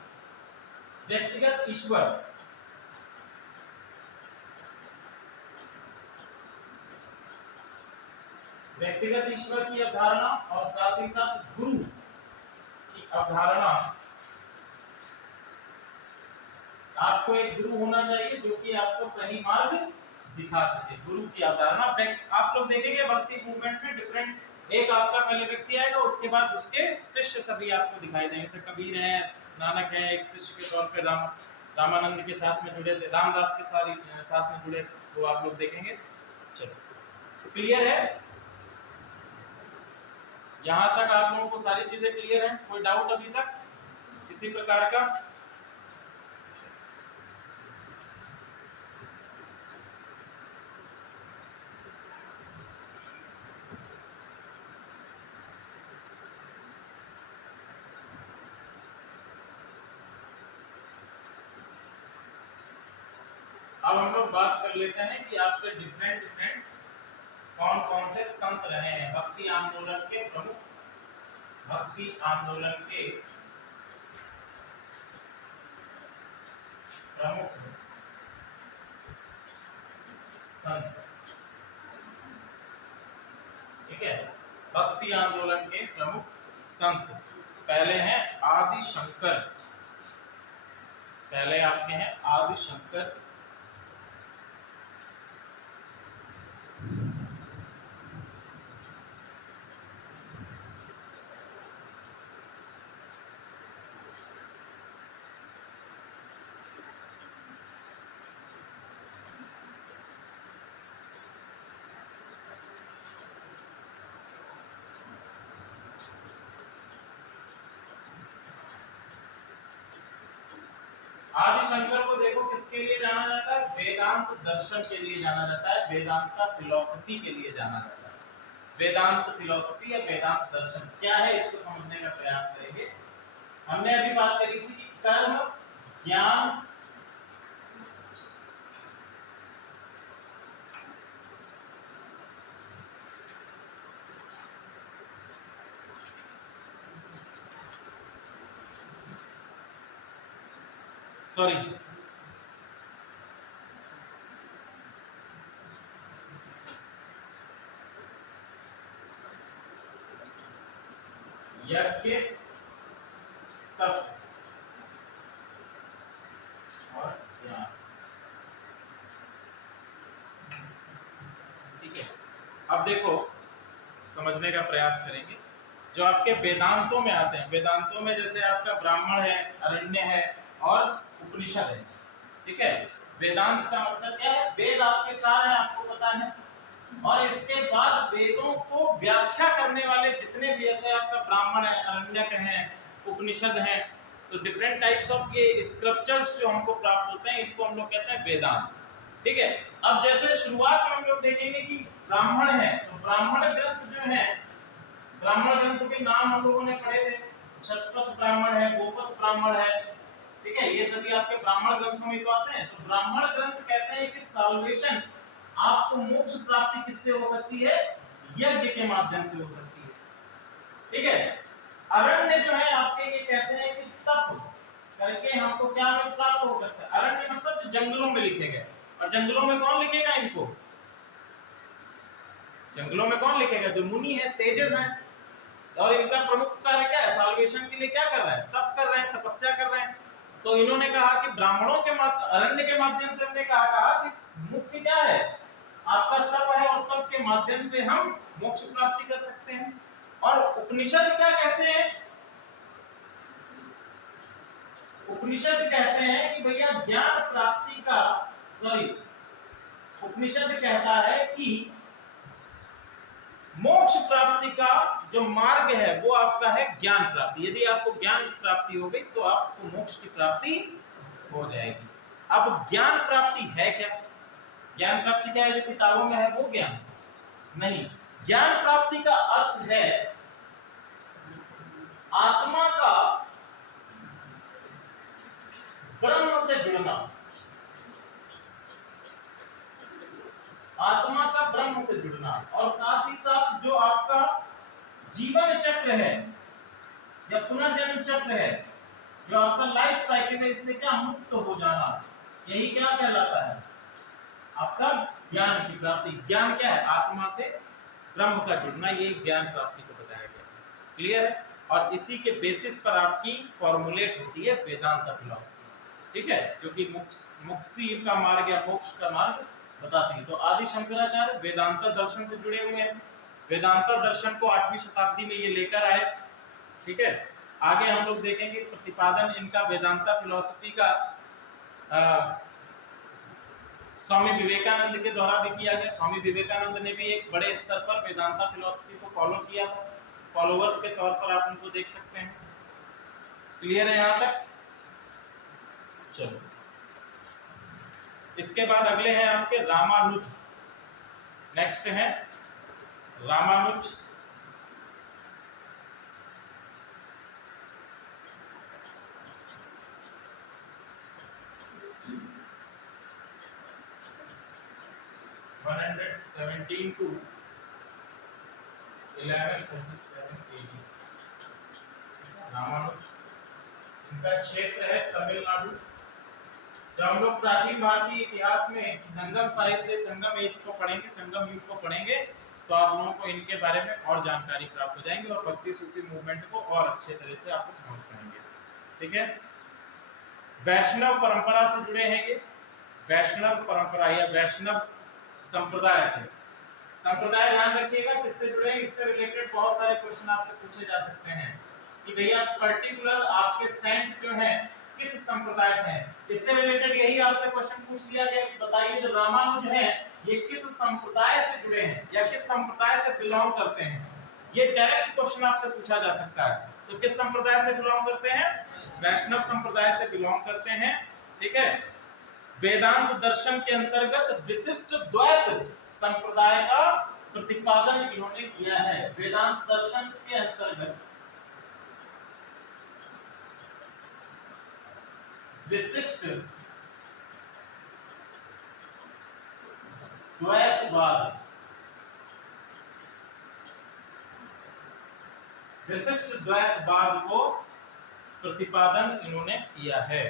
व्यक्तिगत ईश्वर, व्यक्तिगत ईश्वर की अवधारणा और साथ ही साथ गुरु की अवधारणा। आपको एक गुरु होना चाहिए जो कि आपको सही मार्ग दिखा सके, गुरु की अवधारणा। आप लोग देखेंगे भक्ति मूवमेंट में डिफरेंट, एक आपका पहले व्यक्ति आएगा, उसके बाद उसके शिष्य सभी आपको दिखाई देंगे, जैसे कबीर है, नानक है, एक शिष्य के तौर पर रामानंद के साथ में जुड़े थे, रामदास के साथ में जुड़े, वो आप लोग देखेंगे। चलो, क्लियर है? यहां तक आप लोगों को सारी चीजें क्लियर हैं? कोई डाउट अभी तक किसी प्रकार का? अब हम लोग बात कर लेते हैं कि आपके डिफरेंट कौन कौन से संत रहे हैं भक्ति आंदोलन के प्रमुख, भक्ति आंदोलन के प्रमुख संत, ठीक है, भक्ति आंदोलन के प्रमुख संत। पहले हैं आदि शंकर, पहले आपके हैं आदि शंकर। आदि शंकर को देखो किसके लिए जाना जाता है? वेदांत दर्शन के लिए जाना जाता है, वेदांता फिलॉसफी के लिए जाना जाता है। वेदांत फिलॉसफी या वेदांत दर्शन क्या है, इसको समझने का प्रयास करेंगे। हमने अभी बात करी थी कि कर्म, ज्ञान, सॉरी यज्ञ, अब देखो, समझने का प्रयास करेंगे। जो आपके वेदांतों में आते हैं, वेदांतों में जैसे आपका ब्राह्मण है, अरण्य है और उपनिषद है, ठीक है। वेदांत का मतलब क्या है? वेद आपके चार हैं, आपको पता है, और इसके बाद वेदों को व्याख्या करने वाले जितने भी, ऐसे आपका ब्राह्मण है, अरण्यक है, उपनिषद है, तो डिफरेंट टाइप्स ऑफ ये स्क्रिप्चर्स जो हमको प्राप्त होते हैं, इनको हम लोग कहते हैं वेदांत, ठीक है। अब जैसे शुरुआत में हम लोग देखेंगे कि ब्राह्मण है, तो ब्राह्मण ग्रंथ जो है, ब्राह्मण ग्रंथों के नाम हम लोगों ने पढ़े थे। शतपथ ब्राह्मण है, गोपथ ब्राह्मण है, ठीक है, ये सभी आपके ब्राह्मण ग्रंथों में तो आते हैं। तो ब्राह्मण ग्रंथ कहते हैं कि साल्वेशन, आपको मोक्ष प्राप्ति किससे हो सकती है? यज्ञ के माध्यम से हो सकती है, ठीक है। अरण्य जो है आपके, ये कहते हैं कि तप करके हमको क्या में प्राप्त हो सकता है? अरण्य मतलब जो जंगलों में लिखे गए, और जंगलों में कौन लिखेगा इनको? जंगलों में कौन लिखेगा? जो मुनि है, सेजेस हैं, और इनका प्रमुख कार्य क्या है? साल्वेशन के लिए क्या कर रहे हैं? तप कर रहे हैं, तपस्या कर रहे हैं। तो इन्होंने कहा कि ब्राह्मणों के अरण्य के माध्यम से हमने कहा कि मुख्य क्या है? आपका तप है, और तप के माध्यम से हम मोक्ष प्राप्ति कर सकते हैं। और उपनिषद क्या कहते हैं? उपनिषद कहते हैं कि भैया ज्ञान प्राप्ति का, सॉरी, उपनिषद कहता है कि मोक्ष प्राप्ति का जो मार्ग है वो आपका है ज्ञान प्राप्ति। यदि आपको ज्ञान प्राप्ति हो गई तो आपको मोक्ष की प्राप्ति हो जाएगी। अब ज्ञान प्राप्ति है क्या? ज्ञान प्राप्ति क्या है? जो किताबों में है वो ज्ञान नहीं। ज्ञान प्राप्ति का अर्थ है आत्मा का ब्रह्म से जुड़ना, आत्मा का ब्रह्म से जुड़ना, और साथ ही साथ जो आपका जीवन चक्र है या पुनर्जन्म चक्र है, जो आपका लाइफ साइकिल है, इससे क्या मुक्त हो जाना, यही क्या कहलाता है? आपका ज्ञान की प्राप्ति। ज्ञान क्या है? आत्मा से ब्रह्म का जुड़ना, ये ज्ञान प्राप्ति को बताया गया। क्लियर है? और इसी के बेसिस पर आपकी फॉर्मुलेट होती है वेदांत फिलॉसफी, ठीक है, जो कि मुक्ति का मार्ग या मोक्ष का मार्ग बताती है। तो आदि शंकराचार्य वेदांत दर्शन से जुड़े हुए हैं। वेदांत दर्शन को 8वीं शताब्दी में ये लेकर आए, ठीक है। आगे हम लोग देखेंगे प्रतिपादन इनका वेदांत फिलॉसफी का स्वामी विवेकानंद के द्वारा भी किया गया। स्वामी विवेकानंद ने भी एक बड़े स्तर पर वेदांता फिलॉसफी को फॉलो किया था, फॉलोअर्स के तौर पर आप उनको देख सकते हैं। क्लियर है यहां तक? चलो, इसके बाद अगले हैं आपके रामानुज। नेक्स्ट है रामानुज। To 1137 AD। रामानुज, इनका क्षेत्र है तमिलनाडु। जब हम लोग प्राचीन भारतीय इतिहास में संगम साहित्य, संगम एज को पढ़ेंगे, संगम युग को पढ़ेंगे, तो आप लोगों को इनके बारे में और जानकारी प्राप्त हो जाएंगे, और भक्ति सूफी मूवमेंट को और अच्छे तरह से आप लोग समझ पाएंगे, ठीक है। वैष्णव परंपरा से जुड़े हैं ये, वैष्णव परंपरा या वैष्णव संप्रदाय से। संप्रदाय ध्यान रखिएगा किससे जुड़े हैं, इससे रिलेटेड बहुत सारे क्वेश्चन आपसे पूछे जा सकते हैं कि भैया पर्टिकुलर आपके सेंट जो है किस संप्रदाय से हैं। इससे रिलेटेड यही आपसे क्वेश्चन पूछ लिया गया कि बताइए जो रामानुज है ये किस संप्रदाय से जुड़े हैं या किस संप्रदाय से बिलोंग करते हैं। ये डायरेक्ट क्वेश्चन आपसे पूछा जा सकता है। तो किस संप्रदाय से बिलोंग करते हैं? वैष्णव संप्रदाय से बिलोंग करते हैं, ठीक है। वेदांत दर्शन के अंतर्गत विशिष्ट द्वैत संप्रदाय का प्रतिपादन इन्होंने किया है। वेदांत दर्शन के अंतर्गत विशिष्ट द्वैतवाद, विशिष्ट द्वैतवाद को प्रतिपादन इन्होंने किया है।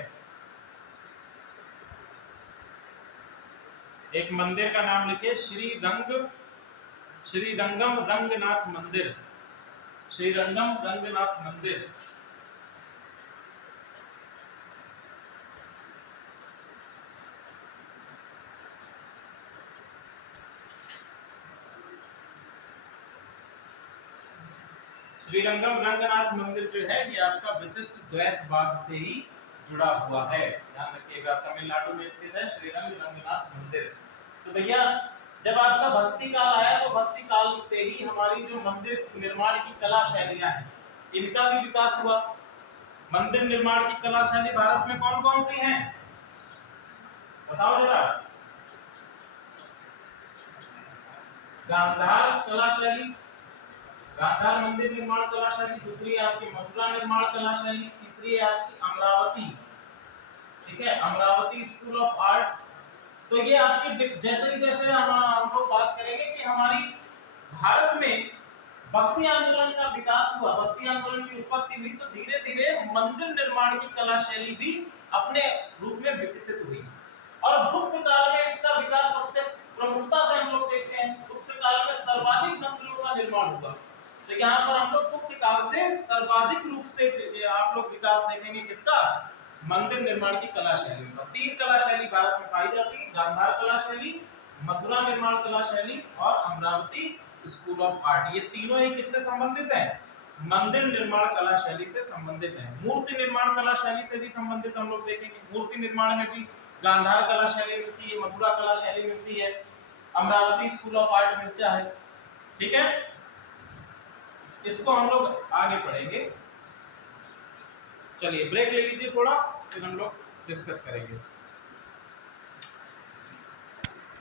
एक मंदिर का नाम लिखिए, श्रीरंगम रंगनाथ मंदिर, श्रीरंगम रंगनाथ मंदिर। श्रीरंगम रंगनाथ मंदिर जो है ये आपका विशिष्ट द्वैतवाद से ही जुड़ा हुआ है, ध्यान रखिएगा। तमिलनाडु में स्थित है श्रीरंग रंगनाथ मंदिर। तो भैया जब आपका भक्ति काल आया तो भक्ति काल से ही हमारी जो मंदिर निर्माण की कला शैलियां हैं इनका भी विकास हुआ। मंदिर निर्माण की कला शैली भारत में कौन कौन सी हैं बताओ जरा। गांधार कला शैली, गांधार मंदिर निर्माण कला शैली, दूसरी है आपकी मथुरा निर्माण कला शैली, तीसरी है आपकी अमरावती, ठीक है, अमरावती स्कूल ऑफ आर्ट। तो ये आपकी जैसे ही जैसे हम लोग बात करेंगे कि हमारी भारत में भक्ति आंदोलन का विकास हुआ, भक्ति आंदोलन की उत्पत्ति हुई, तो धीरे धीरे मंदिर निर्माण की कला शैली भी अपने रूप में विकसित हुई। और गुप्त काल में इसका विकास सबसे प्रमुखता से हम लोग देखते हैं। गुप्त काल में सर्वाधिक मंदिरों का निर्माण हुआ। तो यहाँ पर हम लोग गुप्त काल से सर्वाधिक रूप से आप लोग विकास देखेंगे किसका, मंदिर निर्माण की कला शैली का। 3 कला शैली भारत में पाई जाती है, गांधार कला शैली, मथुरा निर्माण कला शैली और अमरावती स्कूल ऑफ आर्ट। ये तीनों ही किससे संबंधित हैं, मंदिर निर्माण कला शैली से संबंधित हैं। मूर्ति निर्माण कला शैली से भी संबंधित हम लोग देखेंगे। मूर्ति निर्माण में भी गांधार कला शैली मिलती है, मथुरा कला शैली मिलती है, अमरावती स्कूल ऑफ आर्ट मिलता है, ठीक है। इसको हम लोग आगे पढ़ेंगे। चलिए ब्रेक ले लीजिए थोड़ा, फिर हम लोग डिस्कस करेंगे।